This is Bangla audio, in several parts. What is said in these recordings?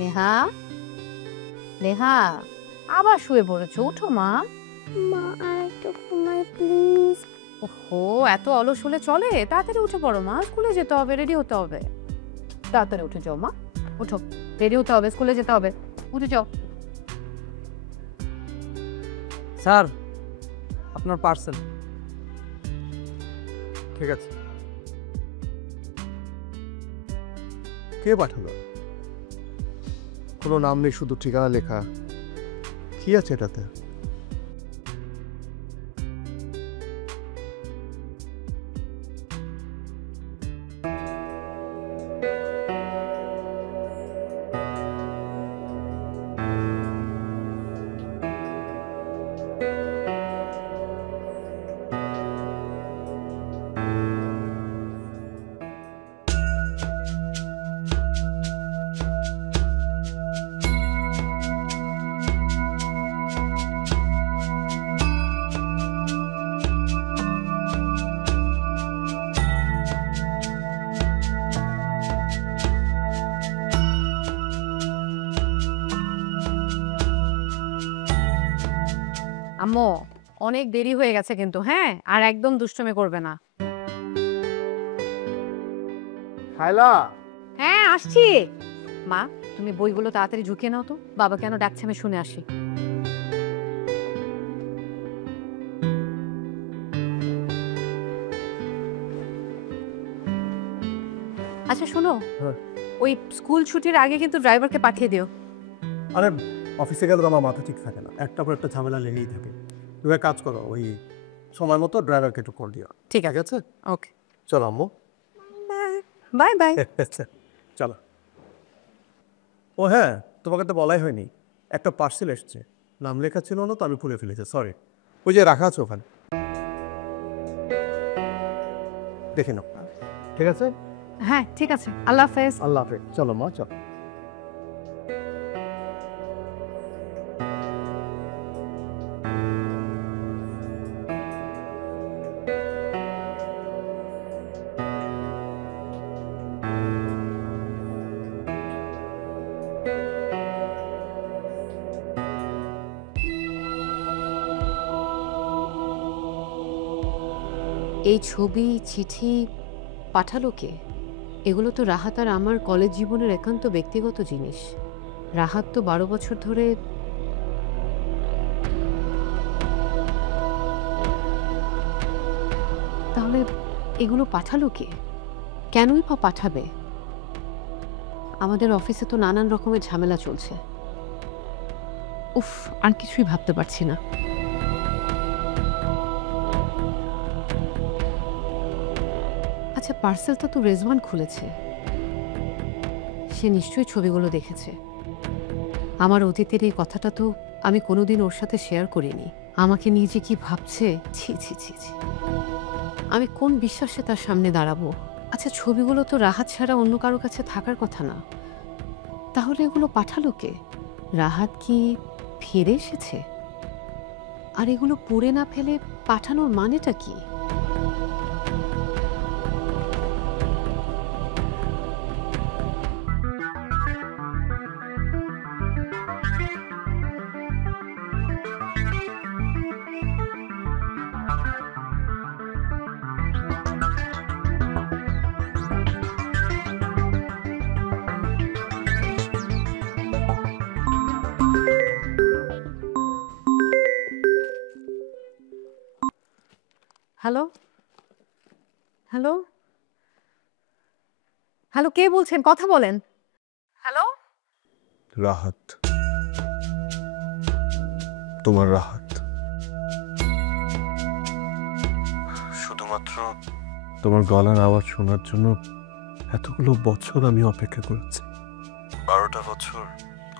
নেহা, নেহা, আবার শুয়ে পড়েছো, উঠো মা। মা আর একটু ঘুমাই প্লিজ। ওহো, এত অলস হলে চলে? তাড়াতাড়ি উঠে পড়ো মা, স্কুলে যেতে হবে, রেডি হতে হবে। তাড়াতাড়ি উঠে যাও মা, উঠো, রেডি হতে হবে, স্কুলে যেতে হবে, উঠে যাও। স্যার, আপনার পার্সেল। ঠিক আছে। কে পাঠালো? কোনো নাম নেই, শুধু ঠিকানা লেখা। কি আছে এটাতে? আম্মু, অনেক দেরি হয়ে গেছে কিন্তু, হ্যাঁ, আর একদম দুষ্টুমি করবে না। খায়লা, হ্যাঁ, আসছি। মা, তুমি বইগুলো তাড়াতাড়ি ঢুকিয়ে নাও তো, বাবা কেন ডাকছে আমি শুনে আসি। আচ্ছা শোনো, হ্যাঁ। ওই স্কুল ছুটির আগে কিন্তু ড্রাইভারকে পাঠিয়ে দিও। আরে অফিসে গেলে তো আমার মাথা ঠিক থাকে না, একটা পর একটা ঝামেলা লেগেই থাকে। তুমি এক কাজ করো, ওই সময় মতো ড্রাইভারকে একটু কল দিও। ঠিক ঠিক আছে? ওকে, চলো আম্মু। Bye bye. চলো। ও হ্যাঁ, তোমাকে তো বলাই হয়নি, একটা পার্সেল এসছে, নাম লেখা ছিল না তো, আমি ভুলে ফেলেছি, সরি। ওই যে রাখা আছে ওখানে, দেখে নাও। ঠিক আছে, হ্যাঁ ঠিক আছে, আল্লাহ হাফেজ। আল্লাহ হাফেজ। চলো মা, চলো। এই ছবি, চিঠি পাঠালো কে? এগুলো তো রাহাত আর আমার কলেজ জীবনের একান্ত ব্যক্তিগত জিনিস। রাহাত তো 12 বছর ধরে। তাহলে এগুলো পাঠালো কে? কেনই বা পাঠাবে? আমাদের অফিসে তো নানান রকমের ঝামেলা চলছে। উফ, আর কিছুই ভাবতে পারছি না। আচ্ছা, পার্সেলটা তো রেজওয়ান খুলেছে, সে নিশ্চয়ই ছবিগুলো দেখেছে। আমার অতীতের এই কথাটা তো আমি কোনোদিন ওর সাথে শেয়ার করিনি। আমাকে নিয়ে যে কি ভাবছে, ছি ছি ছি ছি। আমি কোন বিশ্বাসে তার সামনে দাঁড়াবো? আচ্ছা, ছবিগুলো তো রাহাত ছাড়া অন্য কারো কাছে থাকার কথা না, তাহলে এগুলো পাঠালো কে? রাহাত কি ফিরে এসেছে? আর এগুলো পড়ে না ফেলে পাঠানোর মানেটা কি? হ্যালো, হ্যালো, হ্যালো, কে বলছেন? কথা বলেন। হ্যালো, রাহাত, তোমার রাহাত। শুধুমাত্র তোমার গলার আওয়াজ শোনার জন্য এতগুলো বছর আমি অপেক্ষা করেছি। 12টা বছর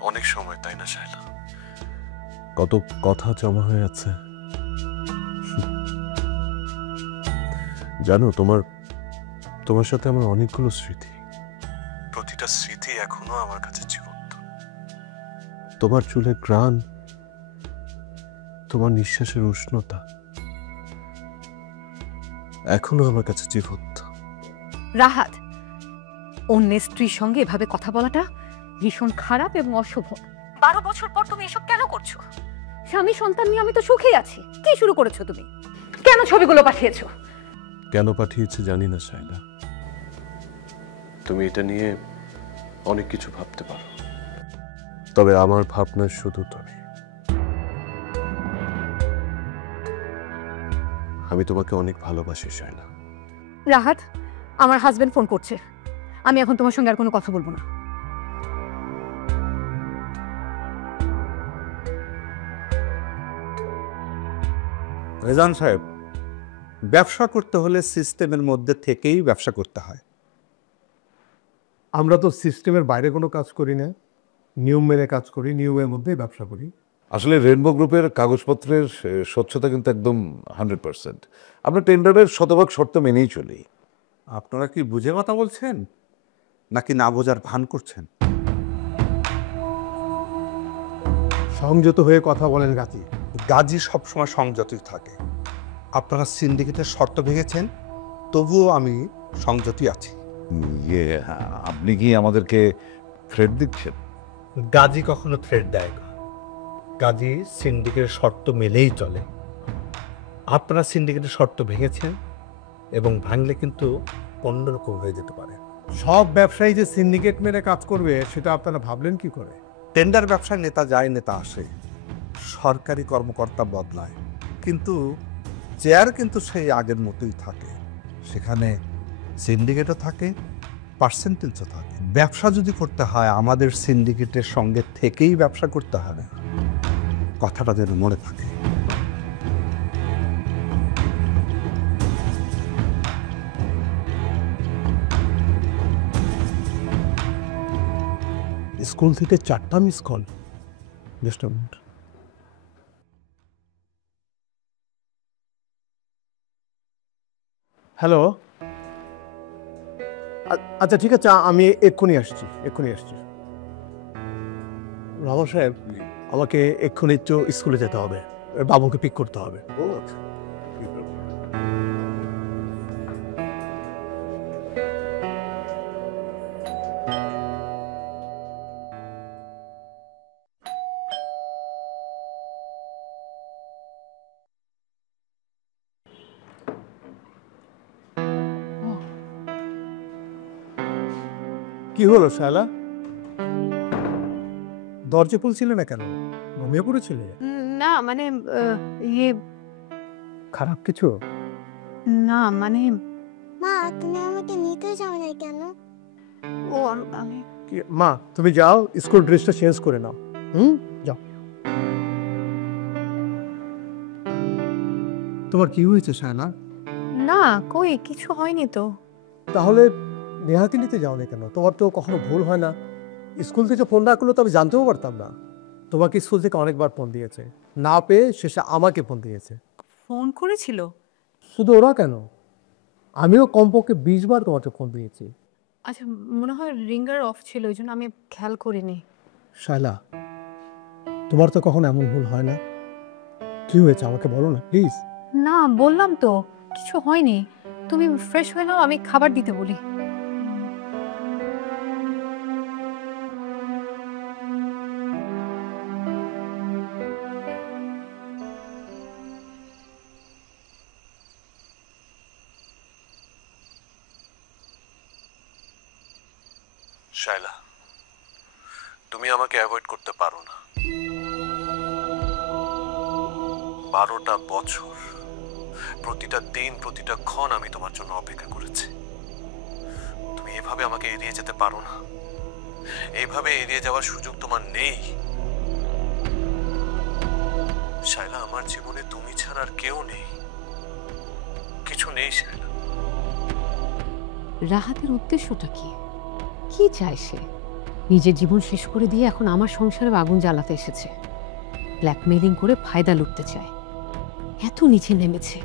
অনেক সময়, তাই না শায়লা? কত কথা জমা হয়ে আছে। জানো, তোমার সাথে আমার অনেকগুলো স্মৃতি, প্রতিটা স্মৃতি এখনো আমার কাছে জীবন্ত। তোমার চুলের ঘ্রাণ, তোমার নিঃশ্বাসের উষ্ণতা এখনো আমার কাছে জীবন্ত। রাহাত, অন্যের স্ত্রীর সঙ্গে এভাবে কথা বলাটা ভীষণ খারাপ এবং অশুভ। 12 বছর পর তুমি এসব কেন করছো? স্বামী সন্তান নিয়ে আমি তো সুখেই আছি। কি শুরু করেছো তুমি? কেন ছবিগুলো পাঠিয়েছো? কেন পাঠিয়েছে জানি না শাইলা, তুমি এটা নিয়ে অনেক কিছু ভাবতে পারো, তবে আমার ভাবনা শুধু তুমি। আমি তোমাকে অনেক ভালোবাসি শাইলা। রাহাত, আমার হাজবেন্ড ফোন করছে। আমি এখন তোমার সঙ্গে আর কোনো কথা বলবো না। রেজান সাহেব, ব্যবসা করতে হলে সিস্টেমের মধ্যে থেকেই ব্যবসা করতে হয়। আমরা তো সিস্টেমের বাইরে কোনো কাজ করি না, নিয়ম মেনে কাজ করি, নিয়মের মধ্যেই ব্যবসা করি। আসলে রেনবো গ্রুপের কাগজপত্রের স্বচ্ছতা কিন্তু একদম 100%। আমরা টেন্ডারের শতভাগ শর্ত মেনেই চলি। আপনারা কি বুঝে কথা বলছেন নাকি না বোঝার ভান করছেন? সংযত হয়ে কথা বলেন গাজী। গাজী সবসময় সংযতই থাকে। আপনারা সিন্ডিকেটের শর্ত ভেঙেছেন, তবুও আমি সংযতই আছি। আপনি কি আমাদেরকে থ্রেট দিচ্ছেন? গাজী কখনো থ্রেট দেয় না। গাজী সিন্ডিকেটের শর্ত মেলেই চলে। আপনারা সিন্ডিকেটের শর্ত ভেঙেছেন এবং ভাঙলে কিন্তু অন্যরকম হয়ে যেতে পারে। সব ব্যবসায়ী যে সিন্ডিকেট মেনে কাজ করবে সেটা আপনারা ভাবলেন কি করে? টেন্ডার ব্যবসায় নেতা যায়, নেতা আসে, সরকারি কর্মকর্তা বদলায়, কিন্তু চেয়ার কিন্তু সেই আগের মতোই থাকে। সেখানে সিন্ডিকেটও থাকে, পার্সেন্টেজও থাকে। ব্যবসা যদি করতে হয় আমাদের সিন্ডিকেটের সঙ্গে থেকেই ব্যবসা করতে হবে, কথাটা যেন মনে থাকে। স্কুল থেকে 4টা miss call. Just a minute. Hello, আচ্ছা ঠিক আছে, আমি এক্ষুনি আসছি। রামা সাহেব, আমাকে এক্ষুনি একটু স্কুলে যেতে হবে, বাবুকে পিক করতে হবে। কি হলো শালা, দরজা খুলছিলে না কেন? ঘুমিয়ে পড়েছিলে? না মানে ইয়ে খারাপ কিছু? না মানে মা, তুমি আমাকে নিতে যাও না কেন? ও আমি মা তুমি যাও, স্কুল ড্রেসটা চেঞ্জ করে নাও। যাও। তোমার কি হয়েছে শায়লা? না কই কিছু হয়নি তো। তাহলে নেহাকে নিতে যাও না কেন? তোমার তো কখনো ভুল হয় না। স্কুল থেকে ফোন না করলে তো আমি জানতেও পারতাম না। তোমাকে স্কুল থেকে অনেকবার ফোন দিয়েছে, না পেয়ে শেষে আমাকে ফোন দিয়েছে। ফোন করেছিল? শুধু ওরা কেন, আমিও কমপক্ষে 20 বার তোমাকে ফোন দিয়েছি। আচ্ছা মনে হয় রিঙ্গার অফ ছিল, ওই জন্য আমি খেয়াল করিনি। শায়লা, তোমার তো কখনো এমন ভুল হয় না। কি হয়েছে আমাকে বলো না প্লিজ। না বললাম তো কিছু হয়নি। তুমি ফ্রেশ হয়ে নাও, আমি খাবার দিতে বলি। শাইলা, তুমি আমাকে অ্যাভয়েড করতে পারো না। 12টা বছর, প্রতিটা দিন, প্রতিটা ক্ষণ আমি তোমার জন্য অপেক্ষা করেছি। তুমি এভাবে আমাকে এড়িয়ে যেতে পারো না। এইভাবে এড়িয়ে যাওয়ার সুযোগ তোমার নেই। শাইলা, আমার জীবনে তুমি ছাড়া আর কেউ নেই, কিছু নেই শাইলা। রাহাতের উদ্দেশ্যটা কি? কি চায় সে? নিজের জীবন শেষ করে দিয়ে এখন আমার সংসারে আগুন জ্বালাতে এসেছে। ব্ল্যাকমেইলিং করে ফায়দা লুটতে চায়। এত নিচে নেমেছে।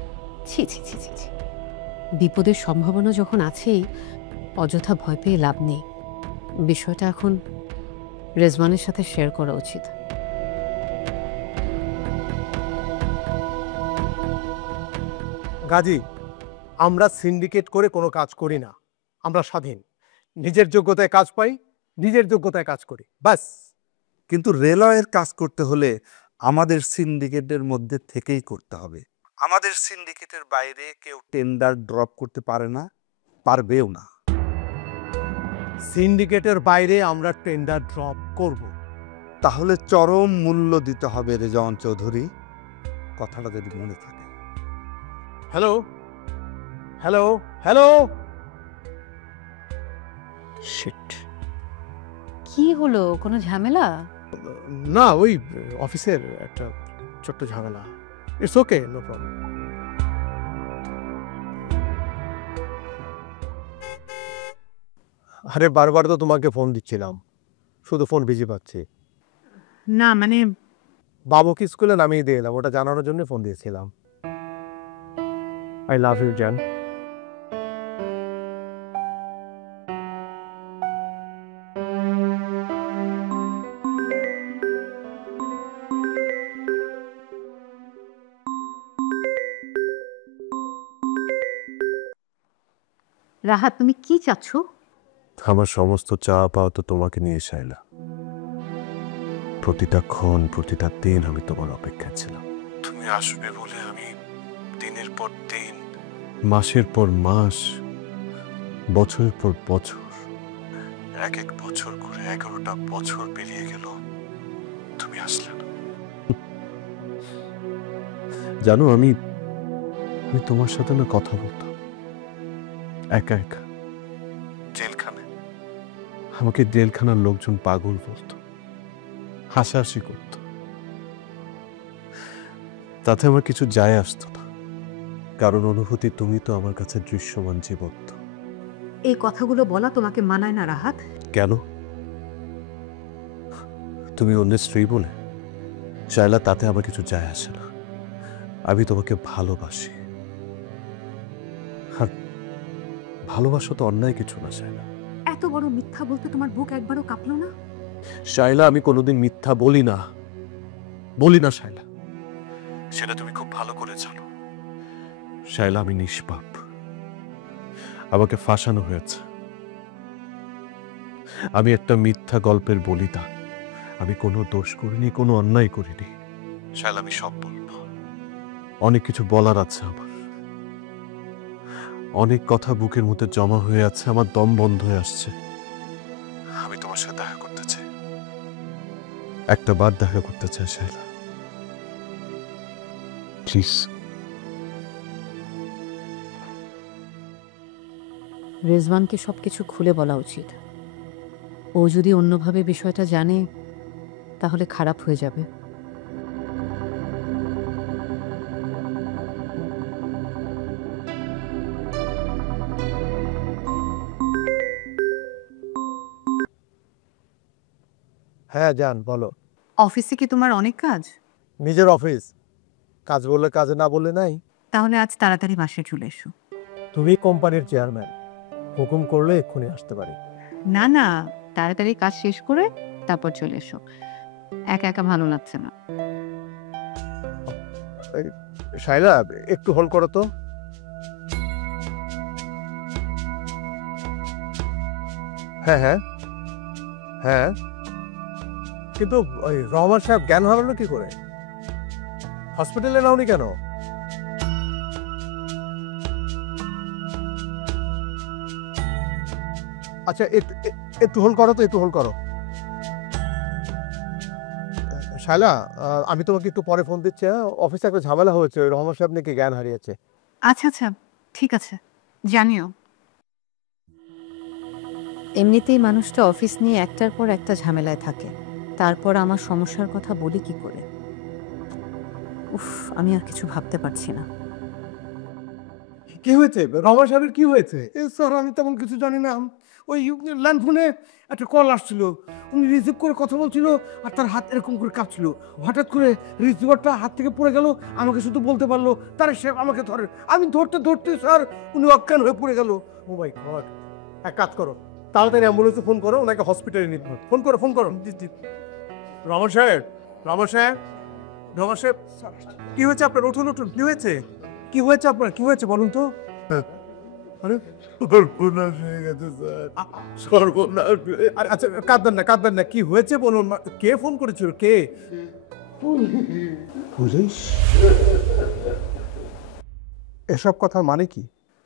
ছি ছি ছি ছি ছি। বিপদের সম্ভাবনা যখন আছেই, অযথা ভয় পেয়ে লাভ নেই। বিষয়টা এখন রেজওয়ানের সাথে শেয়ার করা উচিত। গাজী, আমরা সিন্ডিকেট করে কোনো কাজ করি না। আমরা স্বাধীন, নিজের যোগ্যতায় কাজ পাই, নিজের যোগ্যতায় কাজ করি বাস। কিন্তু রেলওয়ের কাজ করতে হলে আমাদের সিন্ডিকেটের মধ্যে থেকেই করতে হবে। আমাদের সিন্ডিকেটের বাইরে কেউ টেন্ডার ড্রপ করতে পারে না, পারবেও না। সিন্ডিকেটের বাইরে আমরা টেন্ডার ড্রপ করব। তাহলে চরম মূল্য দিতে হবে রেজাওয়ান চৌধুরী, কথাটা যদি মনে থাকে। Hello hello hello. শিট। কি হলো, কোনো ঝামেলা? না, ওই অফিসের একটা ছোট্ট ঝামেলা। It's okay, no problem. আরে বারবার তো তোমাকে ফোন দিচ্ছিলাম, শুধু ফোন বিজি পাচ্ছি। না মানে বাবুকে স্কুলে নামিয়ে দিয়ে এলাম, ওটা জানানোর জন্য ফোন দিয়েছিলাম। আই লাভ ইউ জান। রাহাত, তুমি কি চাচ্ছ? আমার সমস্ত চাওয়া পাওয়া তো তোমাকে নিয়ে শাইলা। প্রতিটা ক্ষণ, প্রতিটা দিন আমি তোমার অপেক্ষায় ছিলাম। তুমি আসবে বলে আমি দিনের পর দিন, মাসের পর মাস, বছরের পর বছর, এক এক বছর করে 11টা বছর পেরিয়ে গেল, তুমি আসলে না। জানো, আমি তোমার সাথে না কথা বলতাম একা একা জেলখানায়। আমাকে জেলখানার লোকজন পাগল বলতো, হাসাহাসি করত। তাতে আমার কিছু যায় আসতো না, কারণ অনুভূতি তুমি তো আমার কাছে দৃশ্যমান জীবন্ত। এই কথাগুলো বলা তোমাকে মানায় না রাহাত। কেন? তুমি অন্যের স্ত্রী বলে চাইলা, তাতে আমার কিছু যায় আসে না। আমি তোমাকে ভালোবাসি, আর ভালোবাসা তো অন্যায় কিছু না শাইলা। এত বড় মিথ্যা বলতে তোমার বুক একবারও কাঁপলো না? শাইলা, আমি কোনোদিন মিথ্যা বলি না, বলি না শাইলা। সেটা তুমি খুব ভালো করে জানো। শাইলা, আমি নিষ্পাপ, আমাকে ফাঁসানো হয়েছে। আমি একটা মিথ্যা গল্পের বলিতা। আমি কোনো দোষ করিনি, কোনো অন্যায় করিনি। শাইলা, আমি সব বলবো। অনেক কিছু বলার আছে আমার, অনেক কথা বুকের মধ্যে জমা হয়ে আছে, আমার দম বন্ধ হয়ে আসছে। আমি তোমার সাথে দেখা করতে চাই, একটা বার দেখা করতে চাই শাইলা, প্লিজ। রেজওয়ানকে সবকিছু খুলে বলা উচিত। ও যদি অন্যভাবে বিষয়টা জানে তাহলে খারাপ হয়ে যাবে। হ্যাঁ জান, বলো। অফিসে কি তোমার অনেক কাজ? নিজের অফিস, কাজ বললে কাজে, না বললে নাই। তাহলে আজ তাড়াতাড়ি বাসায় চলে এসো। তুমি কোম্পানির চেয়ারম্যান, হুকুম করলে এক্ষুনি আসতে পারি। না না, তাড়াতাড়ি কাজ শেষ করে তারপর চলে এসো, একা একা ভালো লাগছে না। শাইলা, একটু হোল্ড করো তো। হ্যাঁ হ্যাঁ হ্যাঁ, কিন্তু ওই রহমান সাহেব জ্ঞান হারালো কি করে? হসপিটালে নাওনি কেন? আচ্ছা, একটু হোল্ড করো তো, একটু হোল্ড করো। শাইলা, আমি তোমাকে একটু পরে ফোন দিচ্ছি। অফিসে একটা ঝামেলা হয়েছে, ওই রহমান সাহেব নাকি জ্ঞান হারিয়েছে। আচ্ছা আচ্ছা, ঠিক আছে, জানিও। এমনিতেই মানুষটা অফিস নিয়ে একটার পর একটা ঝামেলায় থাকে, তারপর আমার সমস্যার কথা বলি কি করে? উফ, আমি আর কিছু ভাবতে পারছি না। কি হয়েছে রহমান সাহেবের, কি হয়েছে? স্যার, আমি তেমন কিছু জানি না। ওই ল্যান্ড ফোনে একটা কল আসছিল, উনি রিসিভ করে কথা বলছিল, আর তার হাত এরকম করে কাঁপছিল। হঠাৎ করে রিসিভারটা হাত থেকে পড়ে গেল, আমাকে শুধু বলতে পারলো তার সাহেব আমাকে ধরে। আমি ধরতে ধরতে স্যার উনি অজ্ঞান হয়ে পড়ে গেল। ও মাই গড! এক কাজ করো, তাড়াতাড়ি অ্যাম্বুলেন্সে ফোন করো, ওনাকে হসপিটালে নিতে হবে। ফোন করো, ফোন করো। রহমান সাহেব, রহমান সাহেব, রহমান সাহেব, কি হয়েছে আপনার? উঠুন উঠুন, কি হয়েছে? কি হয়েছে আপনার? কি হয়েছে বলুন তো। আরে সর্বনাশ হয়ে গেছে স্যার, সর্বনাশ। আচ্ছা কাঁদবেন না, কি হয়েছে বলুন। কে ফোন করেছিল, কে? পুলিশ? এসব কথার মানে কি?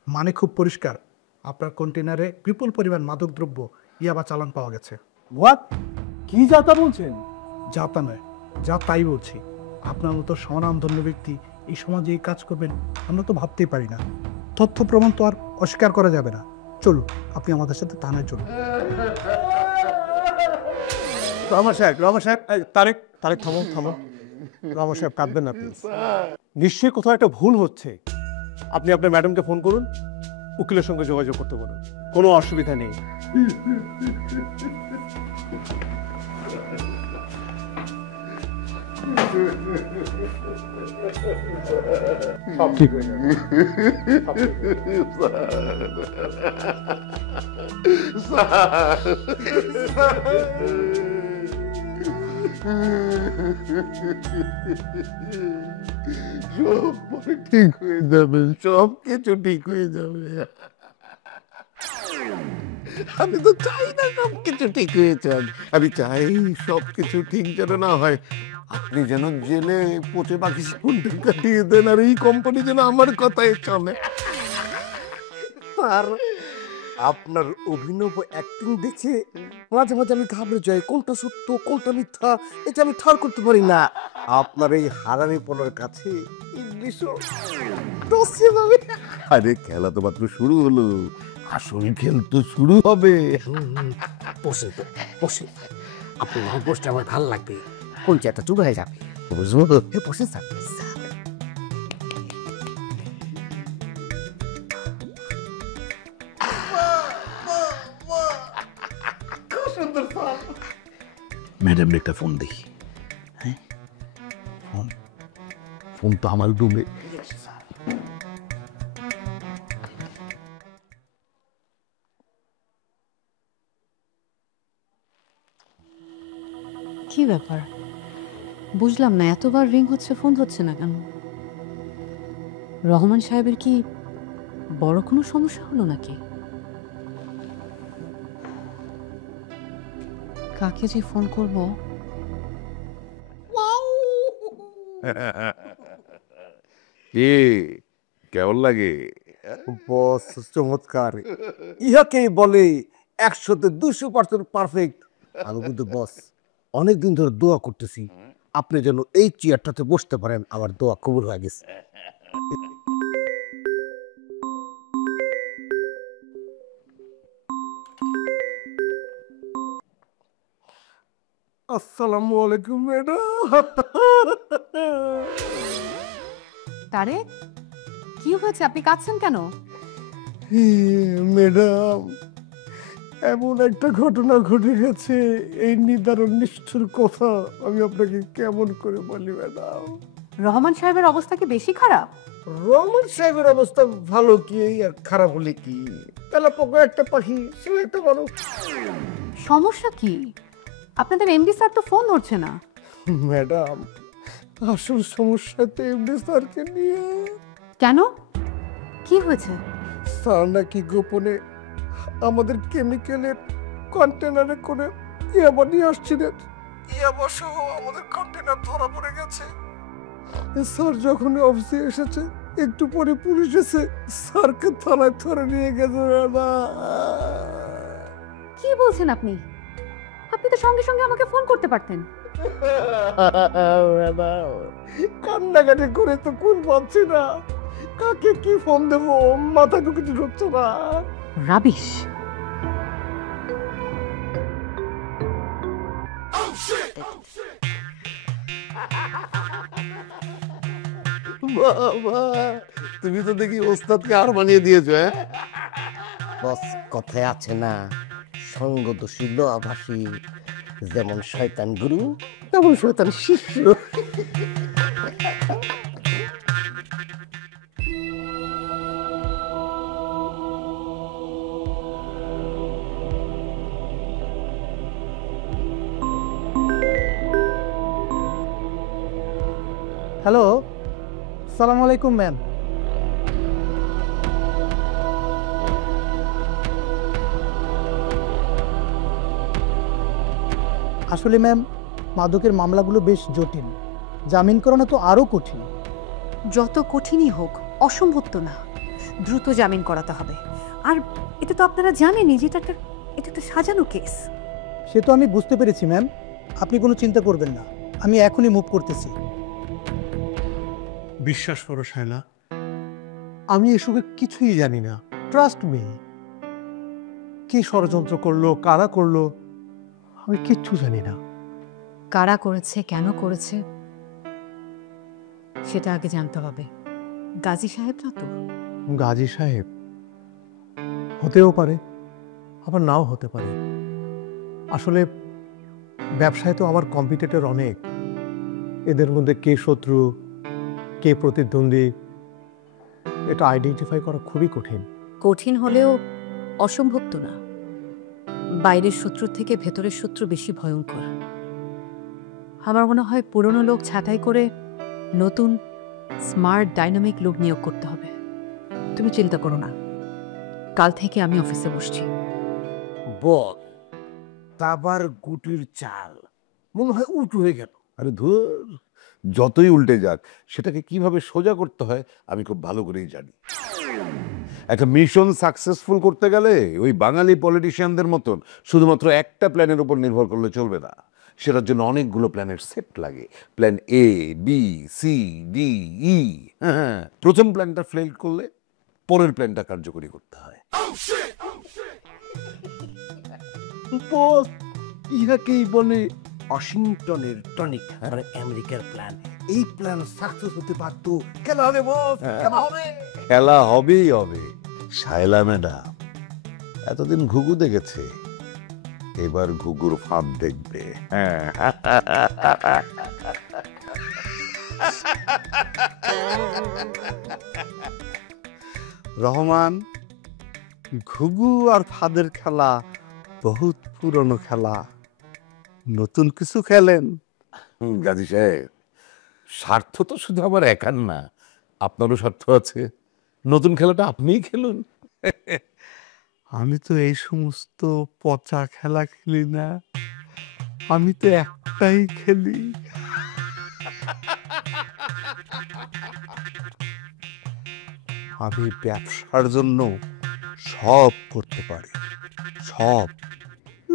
মানে খুব পরিষ্কার, আপনার কন্টেনারে বিপুল পরিমাণ মাদকদ্রব্য ইয়াবা চালান পাওয়া গেছে। হোয়াট? কি যাতা বলছেন? যা তা নয়, যা তাই বলছি। আপনার মতো স্বনামধন্য ব্যক্তি এই সমাজে এই কাজ করবেন আমরা তো ভাবতেই পারি না। তথ্য প্রমাণ তো আর অস্বীকার করা যাবে না। চলুন, আপনি আমাদের সাথে থানায় চলুন। রহমান সাহেব, তারেক থামো। রহমান সাহেব কাঁদবেন না প্লিজ। নিশ্চয়ই কোথাও একটা ভুল হচ্ছে। আপনি আপনার ম্যাডামকে ফোন করুন, উকিলের সঙ্গে যোগাযোগ করতে বলুন, কোনো অসুবিধা নেই। সব ঠিক হয়ে যাবে। সব পরে ঠিক হয়ে যাবে, সব কিছু ঠিক হয়ে যাবে। আমি তো চাই না সব কিছু ঠিক হয়ে যাক, আমি চাই সব কিছু ঠিক যেন না হয়। আপনি যেন জেলে পচে বাকি জীবনটা কাটিয়ে দেন, আর এই কোম্পানি যেন আমার কথায় চলে। আর আপনার অভিনব অ্যাক্টিং দেখে মাঝে মাঝে আমি ঘাবড়ে যাই, কোনটা সত্য কোনটা মিথ্যা এটা আমি ঠার করতে পারি না। আপনার এই হারামি পনের কাছে ইংলিশও দোষে যাবে। আরে খেলা তো মাত্র শুরু হলো, আসল খেল তো শুরু হবে। বসে আপনার বসটা আমার ভালো লাগবে, কোন চেয়ারটা চুপ হয়ে যাবে, বুঝবো? বসে স্যার। ম্যাডাম একটা ফোন দেখি। হ্যাঁ, ফোন তো আমার রুমে। কি ব্যাপার বুঝলাম না, এতবার রিং হচ্ছে ফোন হচ্ছে না কেন? রহমান সাহেবের কি বড় কোনো সমস্যা হলো নাকি? কাকে যে ফোন করব? কেমন লাগে? বস চমৎকার, ইহাকেই বলে 100-তে 200% পারফেক্ট। আমি কিন্তু বস অনেকদিন ধরে দোয়া করতেছি আপনি যেন এই চেয়ারটাতে বসতে পারেন, আমার দোয়া কবুল হয়ে গেছে। আসসালামু আলাইকুম ম্যাডাম। তারেক, কি হয়েছে? আপনি কাঁদছেন কেন? ম্যাডাম, এমন একটা ঘটনা ঘটে গেছে, এই নিদারুণ নিষ্ঠুর কথা আমি আপনাকে কেমন করে বলি ম্যাডাম। রহমান সাহেবের অবস্থা কি বেশি খারাপ? রহমান সাহেবের অবস্থা ভালো কি আর খারাপ হলে কি, তাহলে পোকা একটা পাখি সে একটা মানুষ। সমস্যা কি? আপনাদের এমডি স্যার তো ফোন ধরছে না। ম্যাডাম, আসল সমস্যা তো এমডি স্যারকে নিয়ে। কেন, কি হয়েছে? স্যার নাকি গোপনে আমাদের কেমিক্যালের কন্টেনারে করে ইয়াবা নিয়ে আসছিলেন। ইয়াবা সহ আমাদের কন্টেনার ধরা পড়ে গেছে। স্যার যখন অফিসে এসেছে একটু পরে পুলিশ এসে স্যারকে থানায় ধরে নিয়ে গেছে। কি বলছেন আপনি? আপনি তো সঙ্গে সঙ্গে আমাকে ফোন করতে পারতেন। কান্নাকাটি করে তো কোন পাচ্ছি না, কাকে কি ফোন দেবো মাথা কিছু ঢুকছে না। রাবিশ। বাবা, তুমি তো দেখি ওস্তাদকে আর বানিয়ে দিয়েছো। হ্যাঁ বস, কথায় আছে না, সঙ্গ দোষী লোহাভাসী, যেমন শয়তান গুরু তেমন শয়তান শিষ্য। হ্যালো, সালাম আলাইকুম ম্যাম। আসলে ম্যাম, মাদকের মামলাগুলো বেশ জটিল, জামিন করানো তো আরও কঠিন। যত কঠিনই হোক অসম্ভব তো না, দ্রুত জামিন করাতে হবে। আর এটা তো আপনারা জানেনই যে এটা একটা সাজানো কেস। সে তো আমি বুঝতে পেরেছি ম্যাম, আপনি কোনো চিন্তা করবেন না, আমি এখনই মুভ করতেছি। বিশ্বাস করো শায়লা, আমি এসবে কিছুই জানি না। Trust me. কি ষড়যন্ত্র করলো, কারা করলো, আমি কিচ্ছু জানি না। কারা করেছে, কেন করেছে, সেটা আগে জানতে হবে। গাজী সাহেবরা তো। গাজী সাহেব হতেও পারে, আবার নাও হতে পারে। আসলে ব্যবসায় তো আমার কম্পিটিটর অনেক, এদের মধ্যে কে শত্রু কে প্রতিদ্বন্দ্বী এটা আইডেন্টিফাই করা খুবই কঠিন। কঠিন হলেও অসম্ভব তো না। বাইরের শত্রুর থেকে ভেতরের শত্রু বেশি ভয়ঙ্কর। আমার মনে হয় পুরনো লোক ছাঁটাই করে নতুন স্মার্ট ডাইনামিক লোক নিয়োগ করতে হবে। তুমি চিন্তা করো না, কাল থেকে আমি অফিসে বসছি। বল তাবার গুটির চাল মনে হয় উঁচু হয়ে গেল। আরে ধুর, যতই উল্টে যাক সেটাকে কিভাবে সোজা করতে হয় আমি খুব ভালো করেই জানি। একটা মিশন সাকসেসফুল করতে গেলে ওই বাঙালি পলিটিশিয়ানদের মতন শুধুমাত্র একটা প্ল্যানের উপর নির্ভর করলে চলবে না। সেটার জন্য অনেকগুলো প্ল্যানের সেট লাগে। Plan A, B, C, D, E. হ্যাঁ, প্রথম প্ল্যানটা ফেল করলে পরের প্ল্যানটা কার্যকরী করতে হয়। বস, ইহাকেই বলে ওয়াশিংটনের টনিক, মানে আমেরিকার প্ল্যান। এই প্ল্যান সাকসেস হতে পারতো। খেলা হবে বস, খেলা হবে। খেলা হবেই হবে। শায়লা ম্যাডাম এতদিন ঘুঘু দেখেছে, এবার ঘুঘুর ফাঁদ দেখবে। হ্যাঁ, রহমান, ঘুঘু আর ফাদের খেলা বহুত পুরনো খেলা, নতুন কিছু খেলেন? গাজী সাহেব, স্বার্থ তো শুধু আমার একার না, আপনারও স্বার্থ আছে। নতুন খেলাটা আপনিই খেলুন। আমি তো এই সমস্ত পচা খেলা খেলি না, আমি তো একটাই খেলি। আমি ব্যবসার জন্য সব করতে পারি, সব।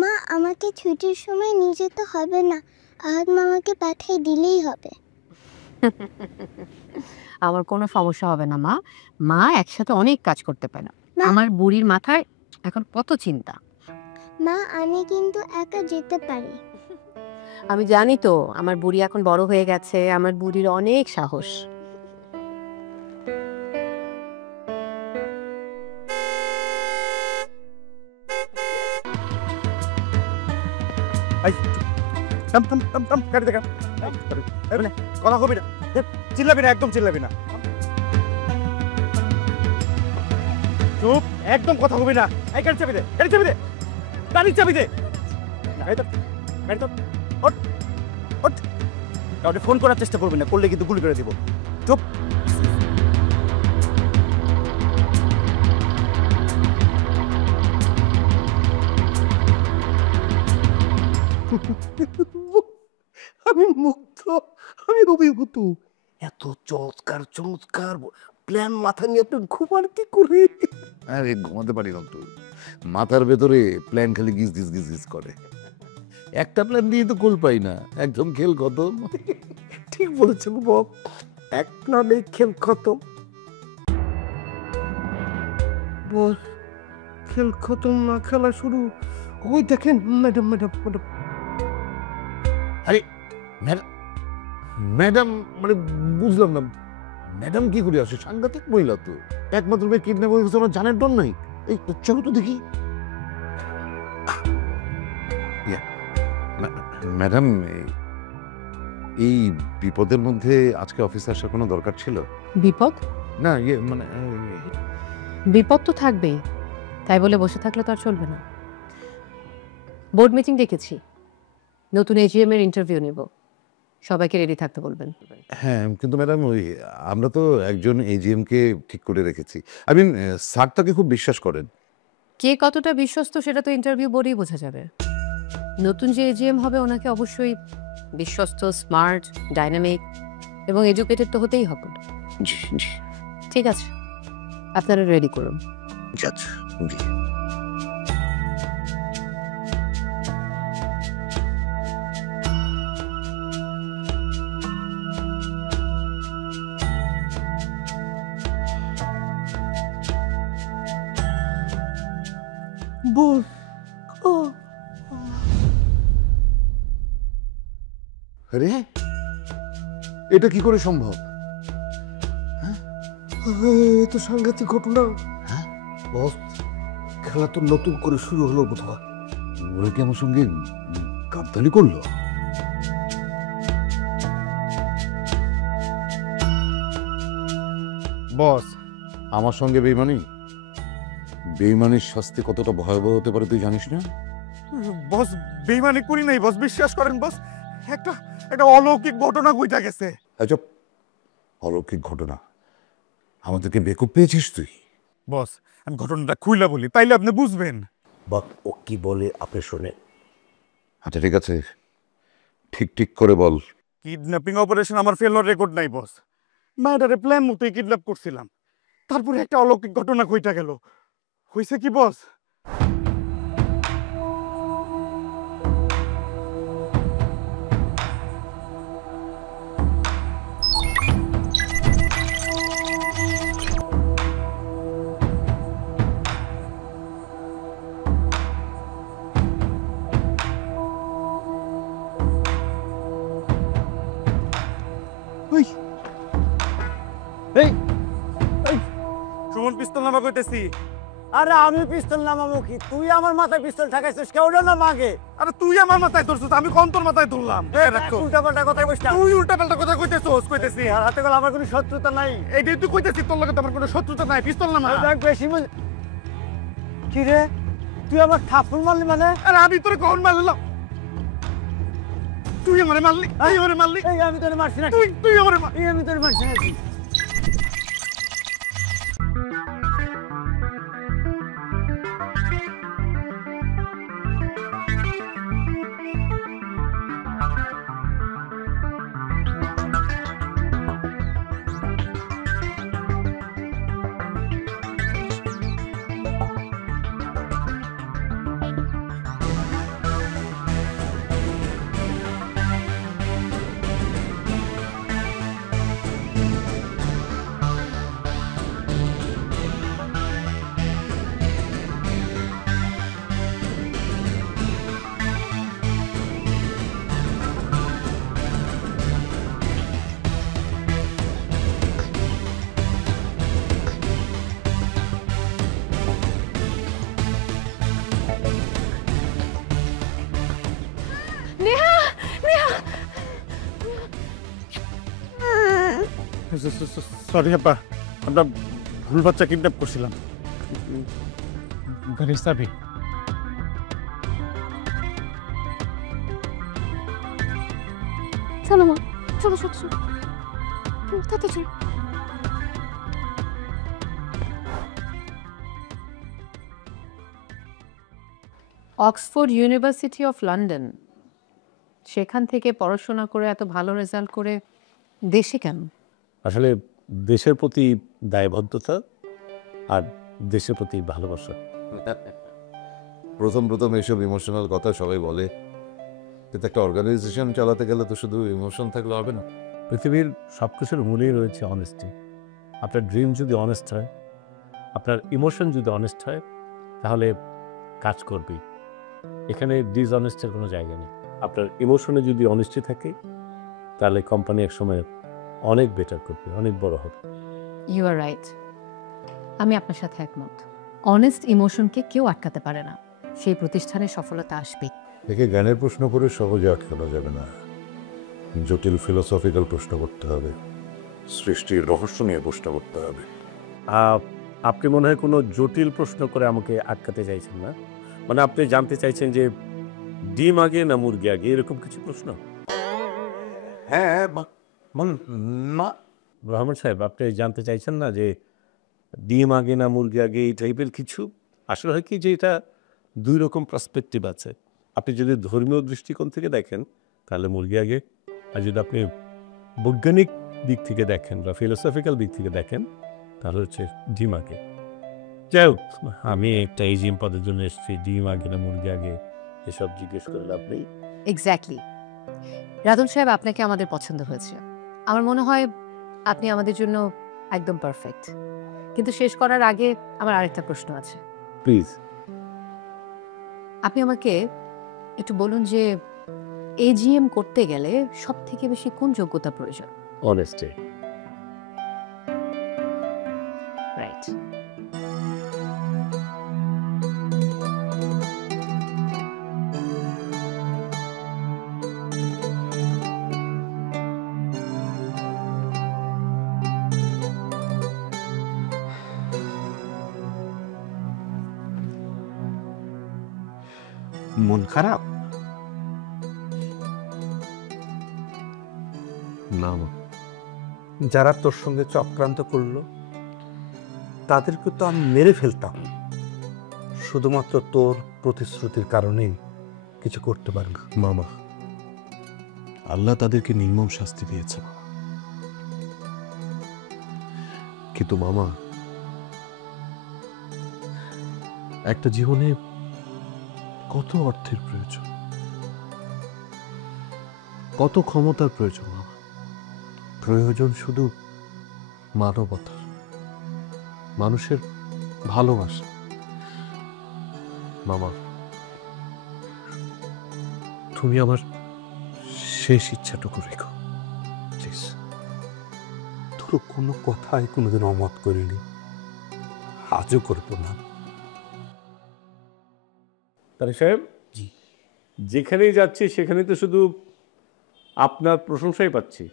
মা, আমাকে ছুটির সময় নিয়ে যেতে হবে না, আহাদ মামাকে পাঠিয়ে দিলেই হবে। আমার কোনো সমস্যা হবে না মা। মা একসাথে অনেক কাজ করতে পারে। মা। আমার বুড়ির মাথায় এখন কত চিন্তা। মা, আমি কিন্তু একা যেতে পারি। আমি জানি তো, আমার বুড়ি এখন বড় হয়ে গেছে, আমার বুড়ির অনেক সাহস। কথা কবি না, চিল্লাবি না, একদম চিল্লাবি না। চুপ, একদম কথা কবি না। এই গাড়ি চাবি দে, গাড়ি চাবি দে, গাড়ি চাবি দে। গাড়ি তো ওঠ, ওঠ। কাউকে ফোন করার চেষ্টা করবি না, করলে কিন্তু গুলি করে দিব। চুপ। আমি মুগ্ধ, আমি অভিভূত। এত চমৎকার চমৎকার প্ল্যান মাথা নিয়ে আপনি ঘুমান কি করে? আরে ঘুমাতে পারি না তো, মাথার ভেতরে প্ল্যান খালি গিজ গিজ গিজ গিজ করে। একটা প্ল্যান দিয়ে তো গোল পাই না, একদম খেল খতম। ঠিক বলেছেন বাপ, এক প্ল্যানে খেল খতম। বস, খেল খতম না খেলা শুরু। ওই দেখেন ম্যাডাম, ম্যাডাম, ম্যাডাম। আরে ম্যাডাম, ম্যাডাম মানে বুঝলাম না, ম্যাডাম কি করে আসে? সাংঘাতিক মহিলা তো, একমাত্র মেয়ে কিডন্যাপ হয়ে গেছে, আমার জানের ডর নাই। এই চলো তো দেখি। ম্যাডাম, এই বিপদের মধ্যে আজকে অফিসে আসার কোনো দরকার ছিল? বিপদ? না মানে বিপদ তো থাকবেই, তাই বলে বসে থাকলে তো আর চলবে না। বোর্ড মিটিং ডেকেছি, নতুন এজিএম এর ইন্টারভিউ নেব, সবাইকে রেডি থাকতে বলবেন। হ্যাঁ, কিন্তু ম্যাডাম ওই আমরা তো একজন এজিএম কে ঠিক করে রেখেছি। আই মিন স্যার তাকে খুব বিশ্বাস করেন। কে কতটা বিশ্বস্ত সেটা তো ইন্টারভিউ বোর্ডেই বোঝা যাবে। নতুন যে এজিএম হবে ওনাকে অবশ্যই বিশ্বস্ত, স্মার্ট, ডাইনামিক এবং এডুকেটেড তো হতেই হবে। জি জি ঠিক আছে, আপনারা রেডি করুন। আচ্ছা জি। বস ও আরে এটা কি করে সম্ভব? এ তো সাংঘাতিক ঘটনা। বস, খেলা তো নতুন করে শুরু হলো বোধহয়। ওরা কি আমার সঙ্গে গাদ্দারি করলো? বস, আমার সঙ্গে বেইমানি? বেইমানির শাস্তি কতটা ভয়াবহ হতে পারে তুই জানিস না? বস বেইমানি করি নাই বস, বিশ্বাস করেন বস। একটা একটা অলৌকিক ঘটনা কইটা গেছে। আচ্ছা, অলৌকিক ঘটনা? আমাদেরকে বেকুব পেয়েছিস তুই? বস, আমি ঘটনাটা খুইলা বলি, তাইলে আপনি বুঝবেন। বাট ও কি বলে আপনি শোনেন। আচ্ছা ঠিক আছে, ঠিক ঠিক করে বল। কিডন্যাপিং অপারেশন আমার ফেলার রেকর্ড নাই বস। মায়েরারে প্ল্যান মতোই কিডন্যাপ করছিলাম, তারপরে একটা অলৌকিক ঘটনা কইটা গেল। হইছে কি বস, সুমন পিস্তল নামা কইতেছি। আরে আমি পিস্তল নামাবো কি? তুই আমার মাথায় পিস্তল ঠাকাইছিস, কেউ না মাগে। আরে তুই আমার মাথায় ধরছিস, আমি কোন তোর মাথায় ধরলাম? উল্টা পাল্টা কথা কইস না। তুই উল্টা পাল্টা কথা কইতেছিস। কইতেছি আর হাতে গেল আমার কোনো শত্রুতা নাই। এইটাই তুই কইতেছিস, তোর লগে তো আমার কোনো শত্রুতা নাই। পিস্তল নামা। দেখ বেশি কি রে, তুই আমার থাপ্পড় মারলি মানে? আরে আমি তোরে কখন মারলাম? তুই আমারে মারলি, তুই আমারে মারলি। এই আমি তোরে মারছি না। তুই আমারে এই আমি তোরে মারছি নাকি? সরি আপা, আমরা ভুল বাচ্চা কিডন্যাপ করছিলাম। গাড়ির চাবি। চলো মা, চলো চলো চলো, তাতে চলো। অক্সফোর্ড ইউনিভার্সিটি অফ লন্ডন, সেখান থেকে পড়াশোনা করে এত ভালো রেজাল্ট করে দেশে কেন? আসলে দেশের প্রতি দায়বদ্ধতা আর দেশের প্রতি ভালোবাসা। প্রথম প্রথম এইসব ইমোশনাল কথা সবাই বলে, কিন্তু একটা অর্গানাইজেশন চালাতে গেলে তো শুধু ইমোশন থাকলে হবে না। পৃথিবীর সব কিছুর মূলেই রয়েছে অনেস্টি। আপনার ড্রিম যদি অনেস্ট হয়, আপনার ইমোশন যদি অনেস্ট হয়, তাহলে কাজ করবেই। এখানে ডিসঅনেস্টের কোনো জায়গা নেই। আপনার ইমোশনে যদি অনেস্টি থাকে, তাহলে কোম্পানি একসময় অনেক বেটার করবে, অনেক বড় হবে। ইউ আর রাইট, আমি আপনার সাথে একমত। অনেস্ট ইমোশনকে কেউ আটকাতে পারে না, সেই প্রতিষ্ঠানে সফলতা আসবে। একে জ্ঞানের প্রশ্ন করে সহজে আটকানো যাবে না, জটিল ফিলোসফিক্যাল প্রশ্ন করতে হবে, সৃষ্টির রহস্য নিয়ে প্রশ্ন করতে হবে। আপনি মনে হয় কোনো জটিল প্রশ্ন করে আমাকে আটকাতে চাইছেন না? মানে আপনি জানতে চাইছেন যে ডিম আগে না মুরগি আগে, এরকম কিছু প্রশ্ন? হ্যাঁ না, রহমান সাহেব, আপনি জানতে চাইছেন না যে ডিম আগে না মুরগি আগে, এই টাইপের কিছু? আসলে হয় কি যে এটা দুই রকম পার্সপেক্টিভ আছে। আপনি যদি ধর্মীয় দৃষ্টিকোণ থেকে দেখেন তাহলে মুরগি আগে, আর যদি আপনি বৈজ্ঞানিক দিক থেকে দেখেন বা ফিলোসফিক্যাল দিক থেকে দেখেন তাহলে হচ্ছে ডিম আগে। যাই হোক, আমি একটা এজিএম পদের জন্য এসেছি, ডিম আগে না মুরগি আগে এসব জিজ্ঞেস করলে আপনি। এক্স্যাক্টলি। রাতুল সাহেব, আপনাকে আমাদের পছন্দ হয়েছে। আমার মনে হয় আপনি আমাদের জন্য একদম পারফেক্ট। কিন্তু শেষ করার আগে আমার আরেকটা প্রশ্ন আছে। প্লিজ। আপনি আমাকে একটু বলুন যে এজিএম করতে গেলে সব থেকে বেশি কোন যোগ্যতা প্রয়োজন? অনেস্টি। রাইট। মন খারাপ? না মা। যারা তোর সঙ্গে চক্রান্ত করলো তাদেরকে তো আমি মেরে ফেলতাম, শুধুমাত্র তোর প্রতিশ্রুতির কারণেই কিছু করতে পারি না। মামা, আল্লাহ তাদেরকে নির্মম শাস্তি দিয়েছে, কিন্তু মামা একটা জীবনে কত অর্থের প্রয়োজন, কত ক্ষমতার প্রয়োজন মামা। প্রয়োজন শুধু মানবতার, মানুষের ভালোবাসা। মামা, তুমি আমার শেষ ইচ্ছাটুকু রেখো প্লিজ। তোর কোনো কথাই কোনোদিন অমত করিনি, আজও করবো না। তারেক সাহেব, জি, যেখানেই যাচ্ছি সেখানেই তো শুধু আপনার প্রশংসাই পাচ্ছি।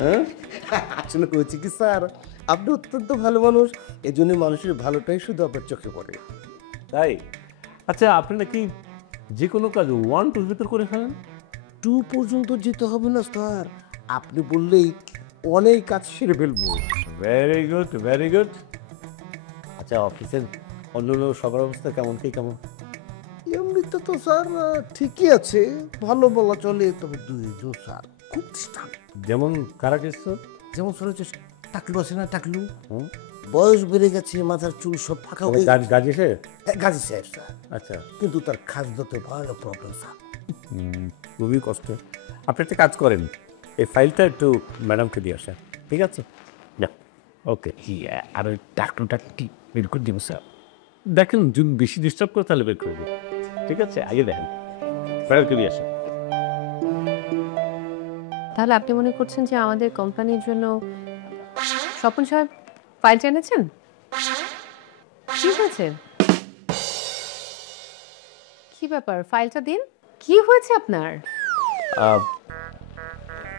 হ্যাঁ, আসলে হয়েছে কি স্যার, আপনি অত্যন্ত ভালো মানুষ, এই জন্য মানুষের ভালোটাই শুধু আপনার চোখে পড়ে। তাই? আচ্ছা, আপনি নাকি যে কোনো কাজ 1 2 ভিতর করে ফেলেন? 2 পর্যন্ত যেতে হবে না স্যার, আপনি বললেই অনেক কাজ সেরে ফেলবো। Very good, very good. আচ্ছা, অফিসের অন্য সবার অবস্থা কেমন, কি কেমন? এমনিতে তো স্যার ঠিকই আছে, ভালো বলা চলে, তবে 2 স্যার খুব ডিস্টার্ব। যেমন কারা কিছু? যেমন স্যার হচ্ছে টাকলু আছে না, টাকলু বয়স বেড়ে গেছে, মাথার চুল সব ফাঁকা হয়ে গেছে। গাজী সাহেব? গাজী সাহেব স্যার। আচ্ছা। কিন্তু তার খাদ্যতে ভয়ানক প্রবলেম স্যার। খুবই কষ্ট। আপনি একটা কাজ করেন, এই ফাইলটা একটু ম্যাডামকে দিয়ে আসেন, ঠিক আছে? না, ওকে। আর ওই ডাক্তারটা বের করে দিব স্যার। দেখেন, যদি বেশি ডিস্টার্ব করে তাহলে বের করে দিন, ঠিক আছে? আগে দেখেন, ম্যাডামকে দিয়ে আসেন। তাহলে আপনি মনে করছেন যে আমাদের কোম্পানির জন্য স্বপন সাহেব ফাইলটা এনেছেন? কি হয়েছে? কি ব্যাপার? ফাইলটা দিন। কি হয়েছে আপনার?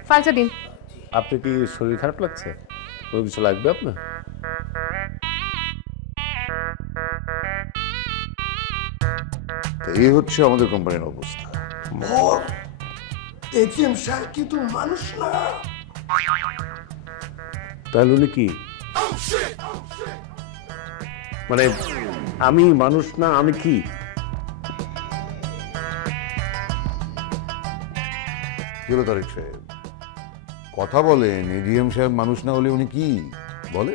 ফাইলটা দিন। আপনি কি শরীর খারাপ লাগছে? কোনো কিছু লাগবে আপনার? এই হচ্ছে আমাদের কোম্পানির অবস্থা। এজিএম স্যার কিন্তু মানুষ না। তাহলে উনি কি? মানে আমি মানুষ না, আমি কি? কিলো তারেক সাহেব কথা বলেন, এজিএম সাহেব মানুষ না হলে উনি কি বলে?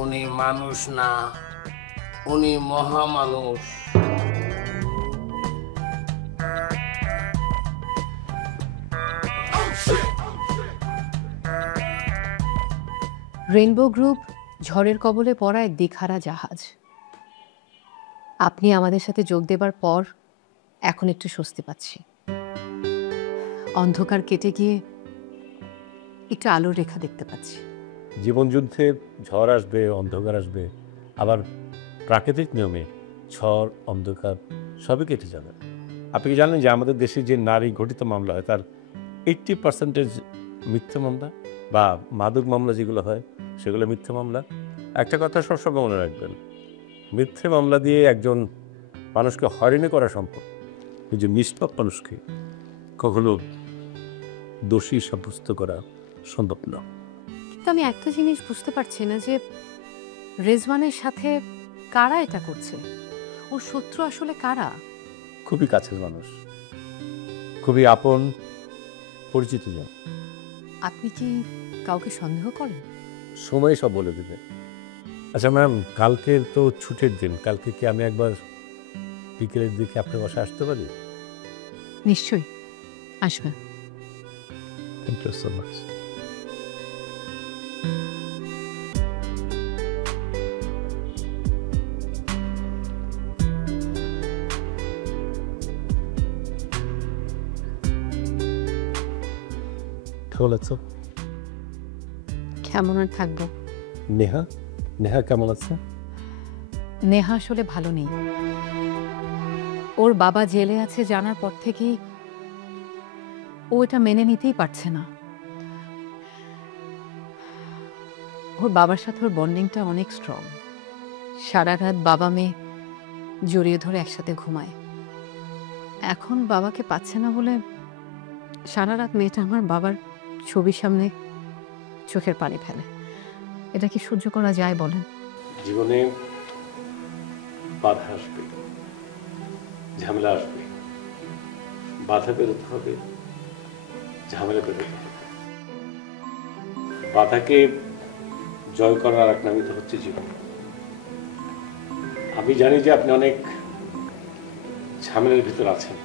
উনি মানুষ না, উনি মহামানুষ। রেইনবো গ্রুপ ঝড়ের কবলে পড়া এক দিকহারা জাহাজ। আপনি আমাদের সাথে যোগ দেবার পর এখন একটু স্বস্তি পাচ্ছি। অন্ধকার কেটে গিয়ে একটু আলোর রেখা দেখতে পাচ্ছি। জীবনযুদ্ধে ঝড় আসবে, অন্ধকার আসবে, আবার প্রাকৃতিক নিয়মে ঝড় অন্ধকার সবই কেটে যাবে। আপনি কি জানেন যে আমাদের দেশে যে নারী ঘটিত মামলা হয় তার 80% মিথ্যে মামলা বা মাদক মামলা যেগুলো হয় সেগুলো মিথ্যে মামলা। একটা কথা সবসময় মনে রাখবেন, মিথ্যে মামলা দিয়ে একজন মানুষকে হয়রানি করা সম্ভব, কিন্তু নিষ্পাপ মানুষকে কখনো দোষী সাব্যস্ত করা সম্ভব না। কিন্তু আমি একটা জিনিস বুঝতে পারছি না যে রেজওয়ানের সাথে কারা এটা করছে, ওর শত্রু আসলে কারা? খুবই কাছের মানুষ, খুবই আপন পরিচিত জন। আপনি কি কাউকে সন্দেহ করেন? সময় সব বলে দেবে। আচ্ছা ম্যাম, কালকে তো ছুটির দিন, কালকে কি আমি একবার বিকেলের দিকে আপনার বাসায় আসতে পারি? নিশ্চয়ই আসবেন। Thank you so much. কেমন আছো? কেমন আর থাকবো? নেহা, নেহা কেমন আছে? নেহা আসলে ভালো নেই। ওর বাবা জেলে আছে জানার পর থেকেই ও এটা মেনে নিতেই পারছে না। ওর বাবার সাথে ওর বন্ডিংটা অনেক স্ট্রং। সারা রাত বাবা মেয়ে জড়িয়ে ধরে একসাথে ঘুমায়। এখন বাবাকে পাচ্ছে না বলে সারা রাত মেয়েটা আমার বাবার ছবির সামনে চোখের পানি ফেলে। এটা কি সহ্য করা যায় বলেন? জীবনে বাধা আসবে, ঝামেলা আসবে, বাধা পেরোতে হবে, ঝামেলা পেরোতে হবে। বাধাকে জয় করার এক নামই তো হচ্ছে জীবন। আমি জানি যে আপনি অনেক ঝামেলার ভিতর আছেন।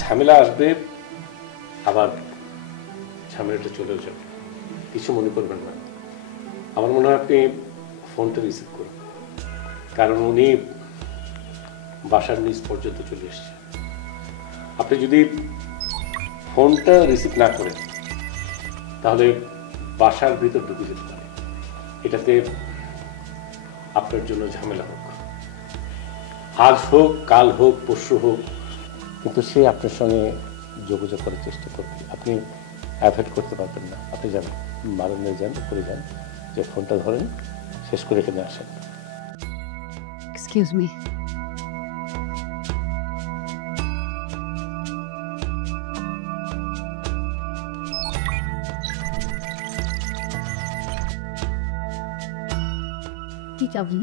ঝামেলা আসবে, আবার ঝামেলাটা চলেও যাবে, কিছু মনে করবেন না। আমার মনে হয় আপনি ফোনটা রিসিভ করুন, কারণ উনি বাসার নিচ পর্যন্ত চলে এসছে। আপনি যদি ফোনটা রিসিভ না করেন তাহলে বাসার ভিতর ঢুকে যেতে পারে। এটাতে আপনার জন্য ঝামেলা হোক, আজ হোক, কাল হোক, পরশু হোক, কিন্তু সে আপনার সঙ্গে যোগাযোগ করার চেষ্টা করবে। আপনি অ্যাভয়েড করতে পারবেন না। আপনি যান, বারান্দায় যান, করে যান, যে ফোনটা ধরেন, শেষ করে এখানে আসেন। Excuse me. কি চাবি?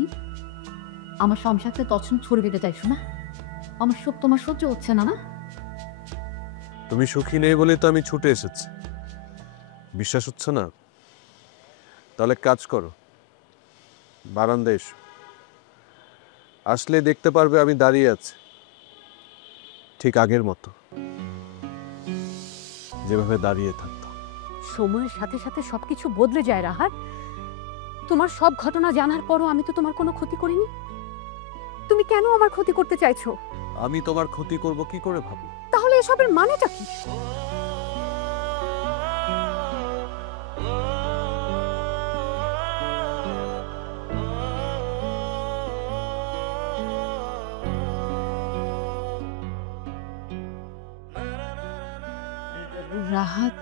আমার সংসারকে তছন ছড়ে দিতে চাইছো না? আমার সুখ তোমার সহ্য হচ্ছে না? না তুমি সুখী নেই বলে তো আমি ছুটে এসেছি। বিশ্বাস হচ্ছে না? তাহলে কাজ করো, বারান্দায় এসো। আসলে দেখতে পারবে আমি দাঁড়িয়ে আছি ঠিক আগের মতো, যেভাবে দাঁড়িয়ে থাকতাম। সময়ের সাথে সাথে সবকিছু বদলে যায় রাহাত। তোমার সব ঘটনা জানার পরও আমি তো তোমার কোনো ক্ষতি করিনি। তুমি কেন আমার ক্ষতি করতে চাইছো? আমি তোমার ক্ষতি করব কি করে ভাবো? তাহলে এসবের মানেটা কি? রাহাত,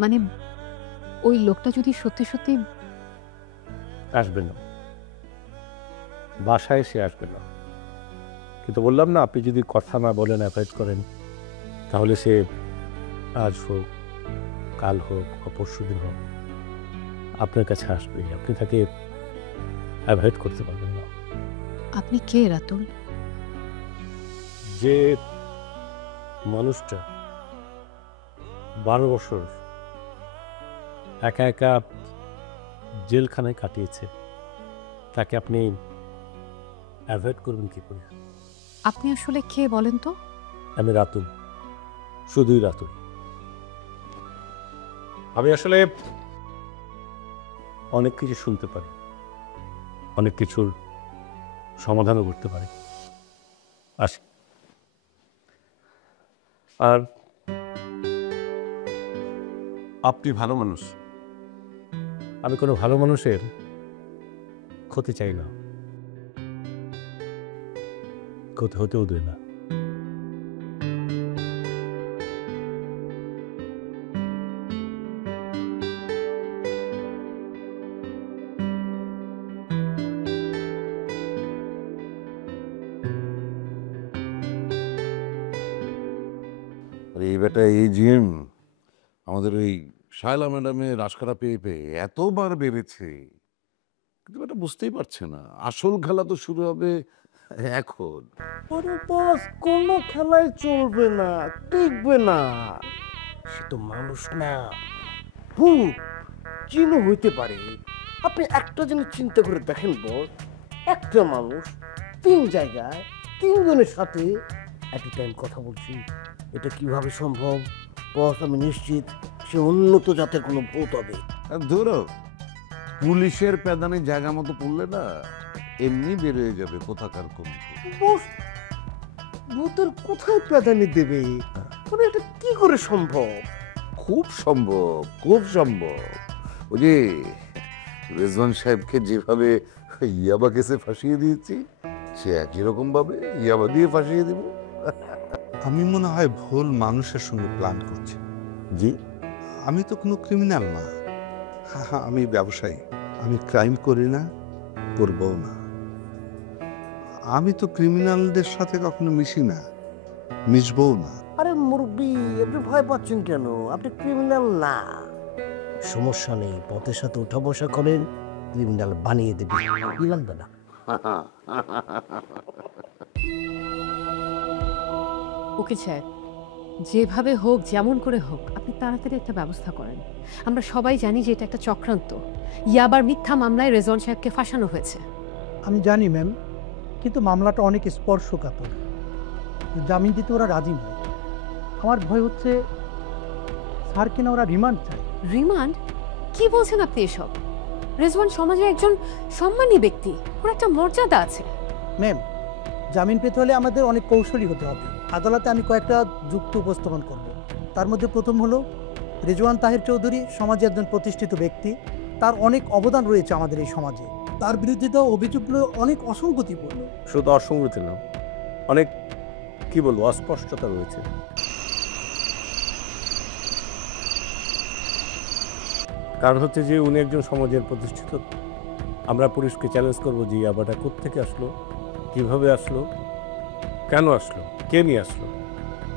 মানে ওই লোকটা যদি সত্যি সত্যি আসবে না, বাসায় সে আসবে না। কিন্তু বললাম না, আপনি যদি কথা না বলেন, অ্যাভয়েড করেন, তাহলে সে আজ হোক, কাল হোক, বা পরশু দিন হোক আপনার কাছে আসবে। আপনি তাকে অ্যাভয়েড করতে পারবেন না। আপনি কে রাতুল? যে মানুষটা 12 বছর একা একা জেলখানায় কাটিয়েছে, তাকে আপনি অ্যাভয়েড করবেন কি করে? আপনি আসলে কে বলেন তো? আমি রাতুল, শুধুই রাতুল। আমি আসলে অনেক কিছু শুনতে পারি, অনেক কিছুর সমাধানও করতে পারি। আসি। আর আপনি ভালো মানুষ। আমি কোনো ভালো মানুষের ক্ষতি চাই না, ক্ষতি হতেও দেয় না। এই বেটা এই জিম আমাদের ওই শায়লা ম্যাডামের রাজখাতা পেয়ে পেয়ে এতবার বেড়েছে, কিন্তু এটা বুঝতেই পারছে না। আসল খেলা তো শুরু হবে এখন ওরে বস, কোনো খেলায় চলবে না, টিকবে না। সে তো মানুষ না, ভূত, জিনও হইতে পারে। আপনি একটা জিনিস চিন্তা করে দেখেন বস, একটা মানুষ 3 জায়গায় 3 জনের সাথে এট এ টাইম কথা বলছি, এটা কিভাবে সম্ভব? বস, আমি নিশ্চিত সে উন্নত জাতের কোনো ভূত হবে। ধরো পুলিশের প্যাদানে জায়গা মতো পড়লে না এমনি বের হয়ে যাবে কোথাকার কোন ভূত। বস, ভূতের কোথায় প্রাধান্য দেবে? মানে এটা কি করে সম্ভব? খুব সম্ভব, খুব সম্ভব। ওই যে রেজওয়ান সাহেবকে যেভাবে ইয়াবা কেসে ফাঁসিয়ে দিয়েছি, সে একই রকম ভাবে ইয়াবা দিয়ে ফাঁসিয়ে দিব। আমি মনে হয় ভুল মানুষের সঙ্গে প্ল্যান করছি। জি, আমি তো কোনো ক্রিমিনাল না, আমি ব্যবসায়ী। আমি ক্রাইম করি না, করবও না। আমি তো ক্রিমিনালদের সাথে কখনো মিশি না, মিশবও না। আরে মুরব্বি, আপনি ভয় পাচ্ছেন কেন? আপনি ক্রিমিনাল না। সমস্যা নেই, পথের সাথে উঠা বসা করেন, ক্রিমিনাল বানিয়ে দেবে, কি লাগবে না। ওকে সাহেব, যেভাবে হোক, যেমন করে হোক, আপনি তাড়াতাড়ি একটা ব্যবস্থা করেন। আমরা সবাই জানি যে এটা একটা চক্রান্ত। ইয়াবার মিথ্যা মামলায় রেজওয়ান সাহেবকে ফাঁসানো হয়েছে। আমি জানি ম্যাম, কিন্তু মামলাটা অনেক স্পর্শকাতর। জামিন দিতে ওরা রাজি নয়। আমার ভয় হচ্ছে স্যার কিনা ওরা রিমান্ড চায়। রিমান্ড? কি বলছেন আপনি এসব? রেজওয়ান সমাজে একজন সম্মানী ব্যক্তি, ওর একটা মর্যাদা আছে। ম্যাম, জামিন পেতে হলে আমাদের অনেক কৌশলী হতে হবে। আদালতে আমি কয়েকটা যুক্তি উপস্থাপন করব। তার মধ্যে প্রথম হলো, রেজওয়ান তাহের চৌধুরী সমাজে একজন প্রতিষ্ঠিত ব্যক্তি, তার অনেক অবদান রয়েছে আমাদের এই সমাজে। তার বিরুদ্ধে তো অভিযোগগুলো অনেক অসঙ্গতিপূর্ণ। শুধু অসঙ্গতি না, অনেক কি বলবো, অস্পষ্টতা রয়েছে। কারণ হচ্ছে যে উনি একজন সমাজের প্রতিষ্ঠিত। আমরা পুলিশকে চ্যালেঞ্জ করবো যে ইয়াবাটা কোত্থেকে আসলো, কিভাবে আসলো, কেন আসলো, কে নিয়ে আসলো।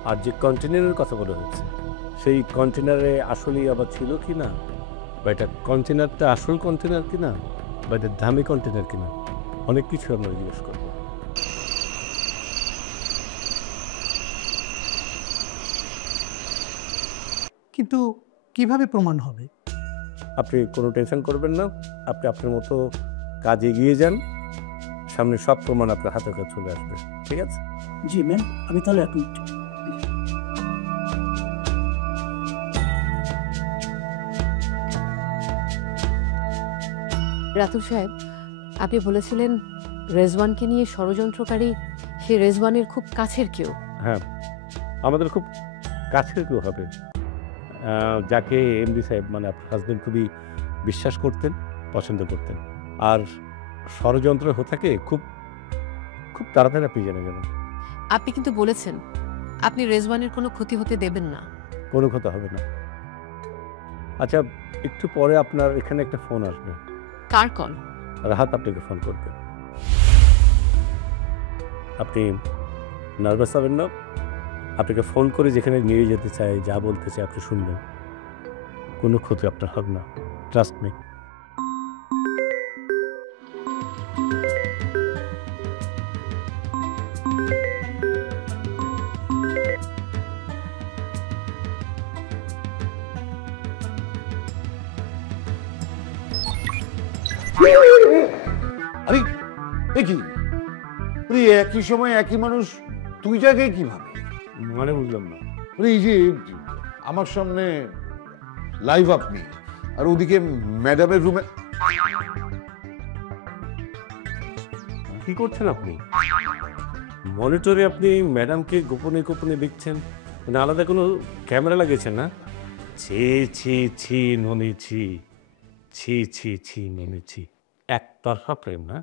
আর যে কন্টেনারের কথা বলা হয়েছে, সেই কন্টেনারে আসলেই আবার ছিল কি না, বা এটা কন্টেনারটা আসল কন্টেনার কিনা, বা এটা দামি কন্টেনার কিনা, অনেক কিছু আমরা জিজ্ঞেস করবো। কিন্তু কিভাবে প্রমাণ হবে? আপনি কোনো টেনশন করবেন না, আপনি আপনার মতো কাজে এগিয়ে যান, সামনে সব প্রমাণ আপনার হাতের কাছে চলে আসবে। ঠিক আছে? জি ম্যাম, আমি তাহলে এখন রাতুল সাহেব, আপনি বলেছিলেন রেজওয়ানকে নিয়ে ষড়যন্ত্রকারী সে রেজওয়ানের খুব কাছের কেউ। হ্যাঁ, আমাদের খুব কাছের কেউ হবে, যাকে এমডি সাহেব মানে আপনার হাজবেন্ড খুবই বিশ্বাস করতেন, পছন্দ করতেন। আর ষড়যন্ত্র হতে খুব খুব তাড়াতাড়ি আপনি জেনে যাবেন। আপনি কিন্তু বলেছেন আপনি রেজওয়ানের কোনো ক্ষতি হতে দেবেন না। কোনো কথা হবে না। আচ্ছা, একটু পরে আপনার এখানে একটা ফোন আসবে। কার কল? রাহাত আপনাকে ফোন করবে। আপনি নার্ভাস হবেন না, আপনাকে ফোন করে যেখানে নিয়ে যেতে চাই, যা বলতে চাই আপনি শুনবেন, কোনো ক্ষতি আপনার হবে না, ট্রাস্ট মি। আরে এ কি, একই সময় একই মানুষ 2 জায়গায় কিভাবে? মানে বুঝলাম না। এই যে আমার সামনে লাইভ আপনি, আর ওদিকে ম্যাডামের রুমে। কি করছেন আপনি? মনিটরে আপনি ম্যাডামকে গোপনে গোপনে দেখছেন, মানে আলাদা কোনো ক্যামেরা লাগিয়েছেন না? ছি ছি ছি ননি ছি, ছি ছি ছি ননি ছি। একতরফা প্রেম না?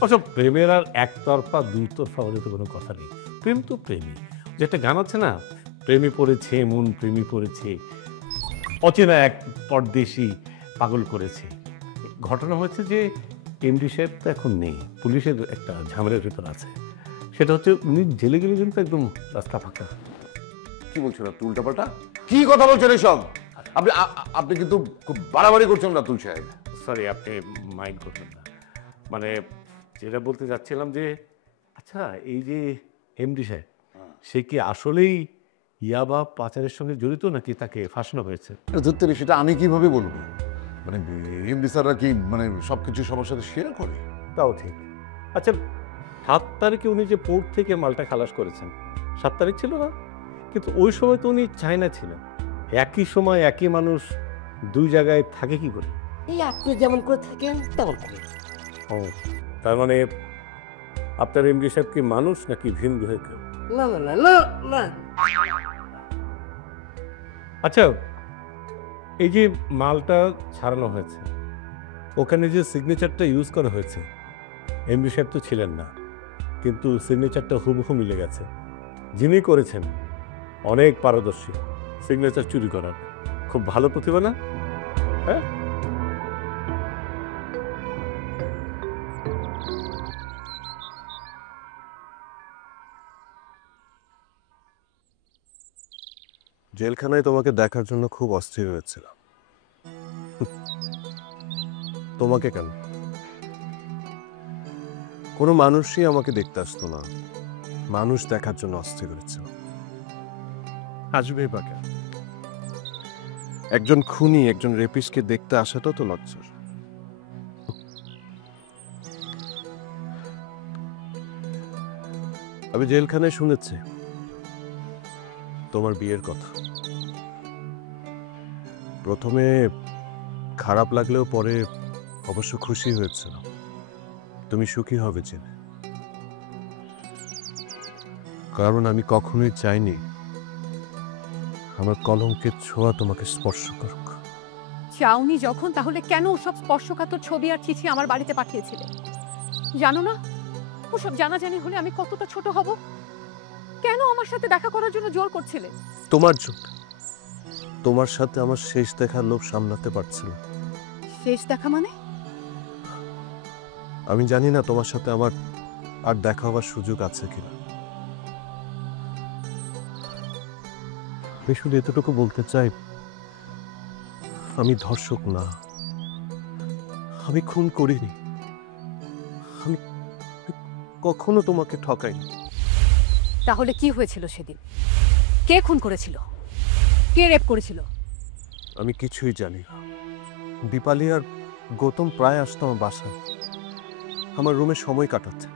অবশ্য প্রেমের আর একতরফা দুতরফা হলে তো কোনো কথা নেই। প্রেম তো প্রেমই। যেটা গান আছে না, প্রেমে পড়েছে মন, প্রেমী পড়েছে, অচেনা এক পরদেশি পাগল করেছে। ঘটনা হচ্ছে যে এমডি সাহেব তো এখন নেই, পুলিশের একটা ঝামেলার ভেতর আছে। সেটা হচ্ছে উনি জেলে গেলে কিন্তু একদম রাস্তা ফাঁকা। কি বলছেন আপনি উল্টাপাল্টা? কি কথা বলছেন এসব? আপনি কিন্তু খুব বাড়াবাড়ি করছেন রাতুল সাহেব। সরি, আপনি মাইন্ড করবেন না। মানে যেটা বলতে যাচ্ছিলাম যে আচ্ছা, এই যে এমডি সাহেব, সে কি আসলেই ইয়াবা পাচারের সঙ্গে জড়িত নাকি তাকে ফাঁসানো হয়েছে? ধরতে সেটা আমি কিভাবে বলবো? মানে এমডি স্যাররা কি মানে সবকিছু সবার সাথে শেয়ার করে? তাও ঠিক। আচ্ছা, 7 তারিখে উনি যে পোর্ট থেকে মালটা খালাস করেছেন, 7 তারিখ ছিল না? কিন্তু ওই সময় তো উনি চায়না ছিলেন। একই সময় একই মানুষ 2 জায়গায় থাকে কি করে? এই আপনি যেমন করে থাকেন তেমন করে। ও, তার মানে আপনার এমডি সাহেব কি মানুষ নাকি ভিন গ্রহে কেউ? না না না না না। আচ্ছা, এই যে মালটা ছাড়ানো হয়েছে, ওখানে যে সিগনেচারটা ইউজ করা হয়েছে, এমডি সাহেব তো ছিলেন না, কিন্তু সিগনেচারটা হুবহু মিলে গেছে। যিনি করেছেন অনেক পারদর্শী সিগনেচার চুরি করার, খুব ভালো প্রতিভা না? হ্যাঁ, জেলখানায় তোমাকে দেখার জন্য খুব অস্থির হয়েছিলাম। তোমাকে কেন? কোনো মানুষই আমাকে দেখতে আসতো না, মানুষ দেখার জন্য অস্থির হয়েছিল। আসবেই বা কেন? একজন খুনি একজন রেপিস্টকে দেখতে আসাটা তো লজ্জার। আমি জেলখানায় শুনেছি তোমার বিয়ের কথা। প্রথমে খারাপ লাগলেও পরে অবশ্য খুশি হয়েছিল তুমি সুখী হবে জেনে। কারণ আমি কখনোই চাইনি আমার কলঙ্কের ছোঁয়া তোমাকে স্পর্শ করুক। চাওনি যখন, তাহলে কেন ওসব স্পর্শকাতর ছবি আর চিঠি আমার বাড়িতে পাঠিয়েছিলে? জানো না ওসব জানাজানি হলে আমি কতটা ছোট হব? কেন আমার সাথে দেখা করার জন্য জোর করছিলে? তোমার জন্য। তোমার সাথে আমার শেষ দেখার লোভ সামলাতে পারছিল। শেষ দেখা মানে? আমি জানি না তোমার সাথে আমার আর দেখা হওয়ার সুযোগ আছে কিনা। আমি শুধু এতটুকু বলতে চাই, আমি ধর্ষক না, আমি খুন করিনি, আমি কখনো তোমাকে ঠকাইনি। তাহলে কি হয়েছিল সেদিন? কে খুন করেছিল? কে রেপ করেছিল? আমি কিছুই জানি না। দীপালি আর গৌতম প্রায় আসতো আমার বাসায়, আমার রুমে সময় কাটাতে।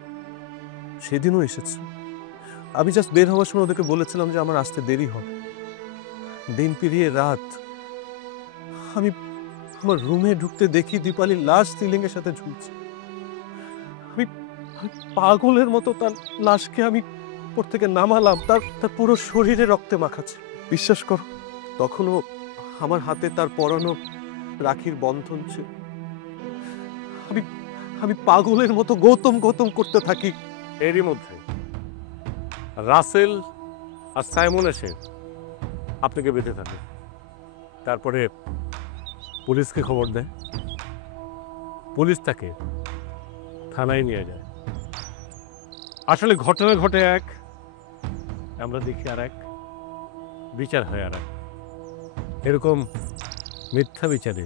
সেদিনও এসেছে। আমি জাস্ট বের হওয়ার সময় ওদেরকে বলেছিলাম যে আমার আসতে দেরি হবে। দিন পেরিয়ে রাত, আমি আমার রুমে ঢুকতে দেখি দীপালির লাশ সিলিংয়ের সাথে ঝুলছে। আমি পাগলের মতো তার লাশকে আমি উপর থেকে নামালাম, তার পুরো শরীরে রক্তে মাখাচ্ছে। বিশ্বাস করো, তখনও আমার হাতে তার পরানো রাখির বন্ধন ছিল। আমি পাগলের মতো গৌতম গৌতম করতে থাকি। এরই মধ্যে রাসেল আর সাইমন এসে আপনাকে বেঁধে থাকে। তারপরে পুলিশকে খবর দেয়, পুলিশ তাকে থানায় নিয়ে যায়। আসলে ঘটনা ঘটে এক, আমরা দেখি আর এক, বিচার হয় আর এক। এরকম মিথ্যা বিচারে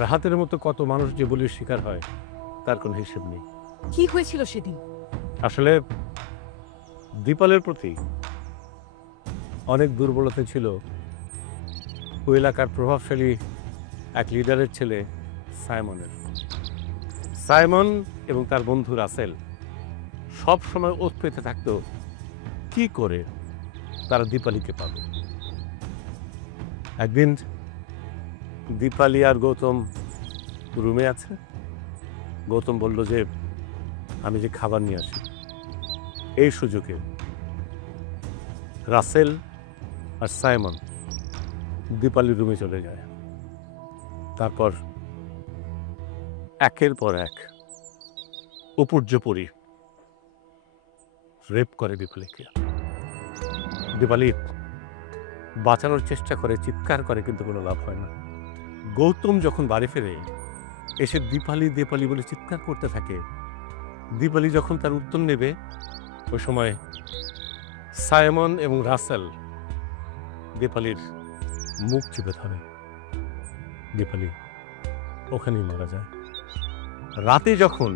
রাহাতের মতো কত মানুষ যে বলির শিকার হয় তার কোনো হিসেব নেই। কি হয়েছিল সেদিন? আসলে দীপালের প্রতি অনেক দুর্বলতা ছিল ওই এলাকার প্রভাবশালী এক লিডারের ছেলে সাইমনের। সাইমন এবং তার বন্ধু রাসেল সব সময় ওত পেতে থাকতো কি করে তারা দীপালিকে পাবে। একদিন দীপালি আর গৌতম রুমে আছে। গৌতম বলল যে আমি যে খাবার নিয়ে আসি। এই সুযোগে রাসেল আর সাইমন দীপালির রুমে চলে যায়। তারপর একের পর এক উপর্যপরি রেপ করে দীপালিকে। দীপালি বাঁচানোর চেষ্টা করে, চিৎকার করে, কিন্তু কোনো লাভ হয় না। গৌতম যখন বাড়ি ফেরে এসে দীপালি দীপালি বলে চিৎকার করতে থাকে। দীপালি যখন তার উত্তর নেবে, ওই সময় সাইমন এবং রাসেল দীপালির মুখ চিপে ধরে। দীপালি ওখানেই মারা যায়। রাতে যখন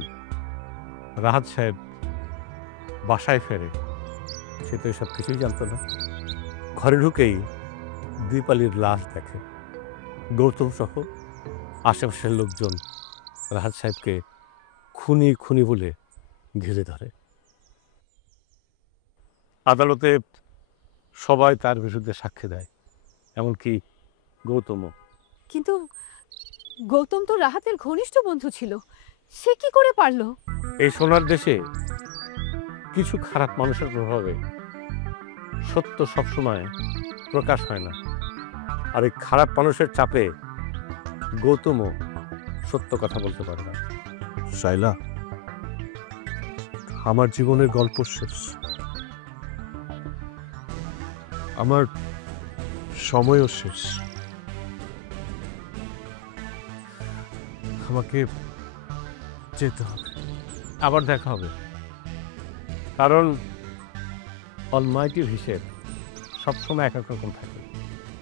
রাহাত সাহেব বাসায় ফেরে সে তো এসব কিছুই জানতো না। ঘরে ঢুকেই দীপালির লাশ দেখে। গৌতম সহ আশেপাশের লোকজন রাহাত সাহেবকে খুনি খুনি বলে ঘিরে ধরে। আদালতে সবাই তার বিরুদ্ধে সাক্ষ্য দেয়, এমনকি গৌতমও। কিন্তু গৌতম তো রাহাতের ঘনিষ্ঠ বন্ধু ছিল, সে কি করে পারলো? এই সোনার দেশে কিছু খারাপ মানুষের প্রভাবে সত্য সবসময় প্রকাশ হয় না, আর এই খারাপ মানুষের চাপে গৌতমও সত্য কথা বলতে পারে না। শাইলা, আমার জীবনের গল্প শেষ, আমার সময়ও শেষ। আমাকে যেতে হবে। আবার দেখা হবে, কারণ অলমাইটির হিসেব সবসময় এক এক রকম থাকে।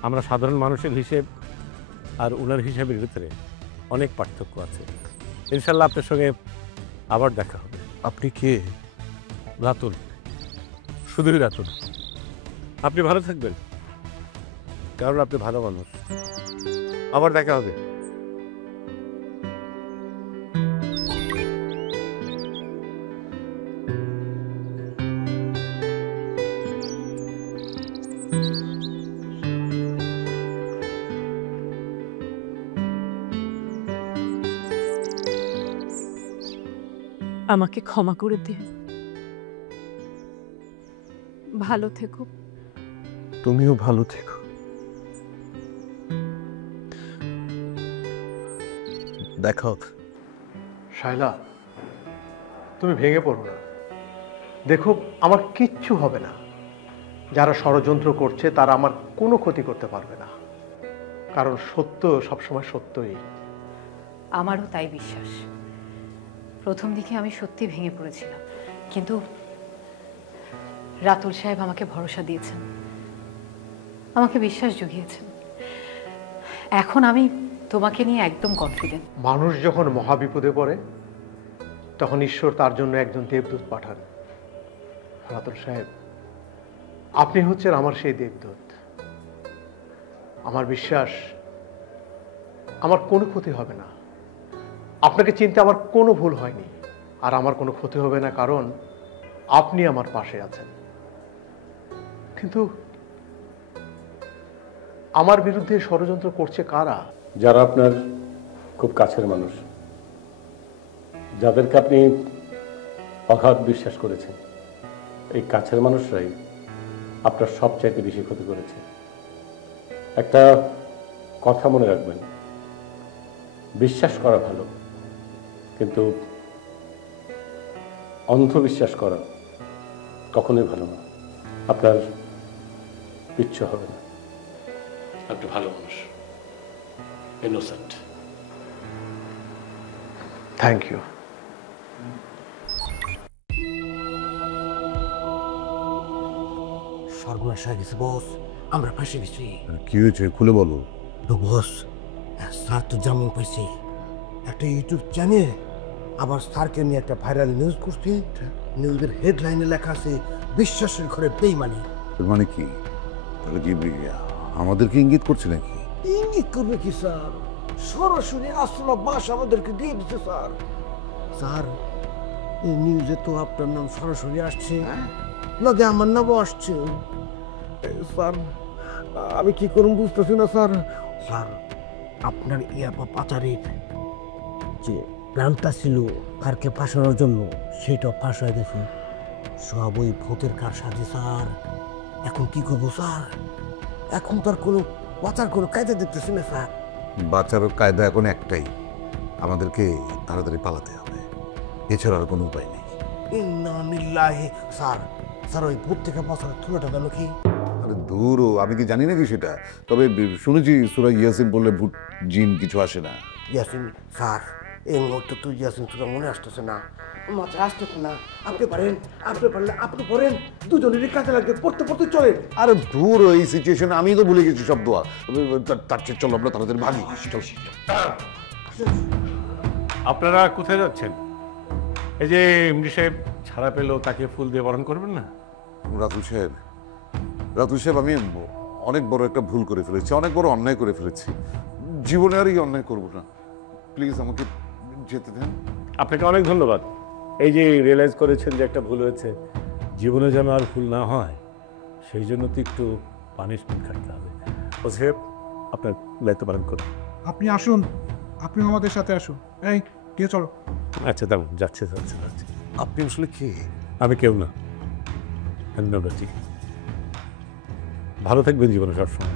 আমরা সাধারণ মানুষের হিসেব আর ওনার হিসেবের ভিতরে অনেক পার্থক্য আছে। ইনশাল্লাহ আপনার সঙ্গে আবার দেখা হবে। আপনি কে? রাতুল, শুধুই রাতুল। আপনি ভালো থাকবেন, কারণ আপনি ভালো মানুষ। আবার দেখা হবে। আমাকে ক্ষমা করে দে, ভালো থেকো। তুমিও ভালো থেকো। দেখা হবে। শায়লা, তুমি ভেঙে পড়ো না। দেখো, আমার কিচ্ছু হবে না। যারা ষড়যন্ত্র করছে তারা আমার কোনো ক্ষতি করতে পারবে না, কারণ সত্য সবসময় সত্যই। আমারও তাই বিশ্বাস। প্রথম দিকে আমি সত্যি ভেঙে পড়েছিলাম, কিন্তু রাতুল সাহেব আমাকে ভরসা দিয়েছেন, আমাকে বিশ্বাস জুগিয়েছেন। এখন আমি তোমাকে নিয়ে একদম কনফিডেন্ট। মানুষ যখন মহাবিপদে পড়ে তখন ঈশ্বর তার জন্য একজন দেবদূত পাঠান। রাতুল সাহেব, আপনি হচ্ছেন আমার সেই দেবদূত। আমার বিশ্বাস আমার কোনো ক্ষতি হবে না। আপনাকে চিনতে আমার কোনো ভুল হয়নি, আর আমার কোনো ক্ষতি হবে না, কারণ আপনি আমার পাশে আছেন। কিন্তু আমার বিরুদ্ধে ষড়যন্ত্র করছে কারা? যারা আপনার খুব কাছের মানুষ, যাদেরকে আপনি অগাধ বিশ্বাস করেছেন, এই কাছের মানুষরাই আপনার সবচাইতে বেশি ক্ষতি করেছে। একটা কথা মনে রাখবেন, বিশ্বাস করা ভালো, কিন্তু অন্ধবিশ্বাস করা কখনোই ভালো না। আপনার কিচ্ছু হবে না, আপনি ভালো মানুষ, ইনোসেন্ট। Thank you. সর্বনাশ হয়ে গেছে বস, আমরা ফাঁসে গেছি। কি হয়েছে খুলে বলো। তো বস, স্যার তো জামিন পাইছে। একটা ইউটিউব চ্যানেল আবার স্যারকে নিয়ে একটা ভাইরাল নিউজ করছে। নিউজের হেডলাইনে লেখা আছে বিশ্বাসের ঘরে বেইমানি। মানে কি? তাহলে কি আমাদেরকে ইঙ্গিত করছে নাকি? ইঙ্গিত করবে কি স্যার? সরাসরি আসলা বাস আমাদেরকে দিয়ে দিচ্ছে স্যার। স্যার, এই নিউজে তো আপনার নাম সরাসরি আসছে, লগে আমার নামও আসছে। স্যার, আমি কি করুন বুঝতেছি না স্যার। স্যার, আপনার ইয়াপা পাচারের যে প্ল্যানটা ছিল কারকে ফাঁসানোর জন্য, সেটা ফাঁস হয়ে গেছে। সব ওই ভূতের কার সাথে স্যার। এখন কি করবো স্যার? এখন তো আর কোনো বাঁচার কোনো কায়দা দেখতেছি না স্যার। বাঁচারও কায়দা এখন একটাই, আমাদেরকে তাড়াতাড়ি পালাতে হবে, এছাড়া আর কোনো উপায় নেই। স্যার, স্যার ওই ভূত থেকে বাঁচানোর থুলাটা গেল কি? আরে দূরও, আমি কি জানি নাকি সেটা? তবে শুনেছি সূরা ইয়াসিন বললে ভূত জিন কিছু আসে না। ইয়াসিন স্যার, এই মুহূর্তে তুই ইয়াসিন তোরা মনে আসতেছে না, মাথায় আসতেছে না। আপনি পারেন, আপনি পারলে আপনি পড়েন, দুজনেরই কাজে লাগবে, পড়তে পড়তে চলে। আরে দূর, এই সিচুয়েশনে আমি তো ভুলে গেছি সব দোয়া। তার চেয়ে চলো আমরা তাড়াতাড়ি ভাগি। আপনারা কোথায় যাচ্ছেন? এই যে এমডি সাহেব ছাড়া পেলেও তাকে ফুল দিয়ে বরণ করবেন না? রাতুল সাহেব আমি অনেক বড় একটা ভুল করে ফেলেছি, অনেক বড় অন্যায় করে ফেলেছি। জীবনে আর এই অন্যায় করবো না। প্লিজ আমাকে যেতে দেন। আপনাকে অনেক ধন্যবাদ। এই যে রিয়েলাইজ করেছেন যে একটা ভুল হয়েছে, জীবনে যেন আর ভুল না হয় সেই জন্য তো একটু পানিশমেন্ট খাটতে হবে। ওসে আপনার দায়িত্ব পালন করুন। আপনি আসুন, আপনি আমাদের সাথে আসুন। এই দিয়ে চলো। আচ্ছা তেমন যাচ্ছে। আপনি আসলে কে? আমি কেউ না, ঠিক। ভালো থাকবেন জীবনে সবসময়।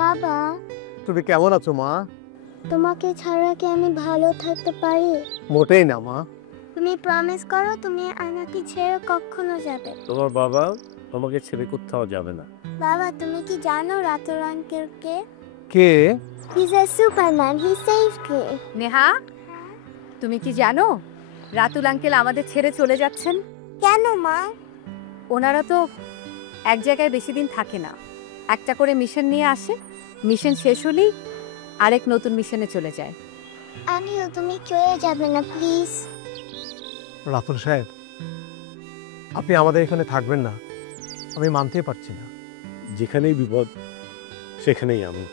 বাবা, তুমি কেমন আছো মা? তোমাকে ছাড়া কি আমি ভালো থাকতে পারি? মোটেই না মা। তুমি প্রমিস করো তুমি আমাকে ছেড়ে কখনো যাবে। তোমার বাবা তোমাকে ছেড়ে কোথাও যাবে না। বাবা, তুমি কি জানো Ratul uncle K? K? He is a Superman, he saved me. Neha, তুমি কি জানো রাতুল আঙ্কেল আমাদের ছেড়ে চলে যাচ্ছেন? কেন মা? ওনারা তো এক জায়গায় বেশি দিন থাকে না, একটা করে মিশন নিয়ে আসে, মিশন শেষ হলেই আরেক নতুন মিশনে চলে যায়। আনিও, তুমি চলে যাবে না প্লিজ। রাতুল সাহেব, আপনি আমাদের এখানে থাকবেন না, আমি মানতেই পারছি না। যেখানেই বিপদ সেখানেই আমি।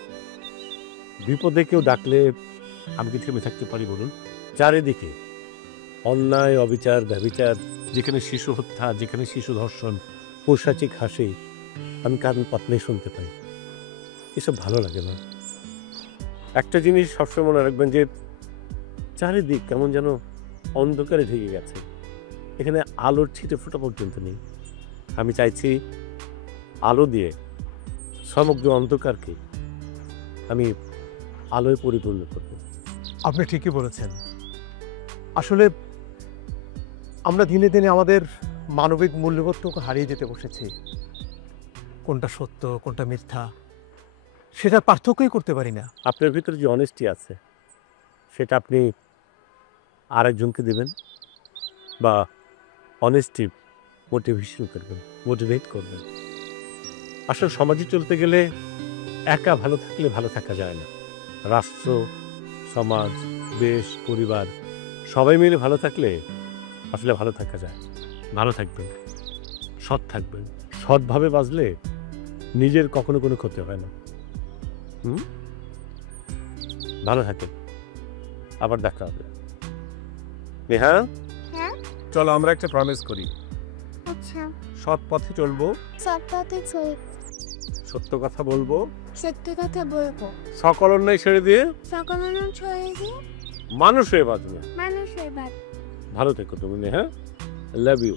বিপদে কেউ ডাকলে আমি কি থেমে থাকতে পারি বলুন? চারিদিকে অন্যায়, অবিচার, ব্যভিচার, যেখানে শিশু হত্যা, যেখানে শিশু ধর্ষণ, পৈশাচিক হাসি আমি কান পাতলেই শুনতে পাই। এসব ভালো লাগে না। একটা জিনিস সবসময় মনে রাখবেন যে চারিদিক কেমন যেন অন্ধকারে ঢেকে গেছে, এখানে আলোর ছিটে ফোটা পর্যন্ত নেই। আমি চাইছি আলো দিয়ে সমগ্র অন্ধকারকে আমি আলোয় পরিপূর্ণ করব। আপনি ঠিকই বলেছেন। আসলে আমরা দিনে দিনে আমাদের মানবিক মূল্যবোধটুকু হারিয়ে যেতে বসেছি। কোনটা সত্য কোনটা মিথ্যা সেটার পার্থক্যই করতে পারি না। আপনার ভিতরে যে অনেস্টি আছে সেটা আপনি আরেকজনকে দেবেন বা অনেস্টি মোটিভেশন করবেন, মোটিভেট করবেন। আসলে সমাজে চলতে গেলে একা ভালো থাকলে ভালো থাকা যায় না। রাষ্ট্র, সমাজ, দেশ, পরিবার সবাই মিলে ভালো থাকলে আসলে ভালো থাকা যায়। ভালো থাকবেন, সৎ থাকবেন। সৎভাবে বাঁচলে নিজের কখনো কোনো ক্ষতি হয় না। ভালো থাকেন, আবার দেখা হবে। নেহা, হ্যাঁ চলো আমরা একটা প্রমিস করি। আচ্ছা, সৎ পথে চলবো, সত্যতে চলব, সত্য কথা বলবো, সত্যি কথা বলবো, সকল অন্যায় ছেড়ে দিয়ে সকল ছড়িয়ে দিয়ে মানুষ হয়ে বাঁচবে। মানুষের বাদ। ভালো থেকো তুমি নেহা। Love you.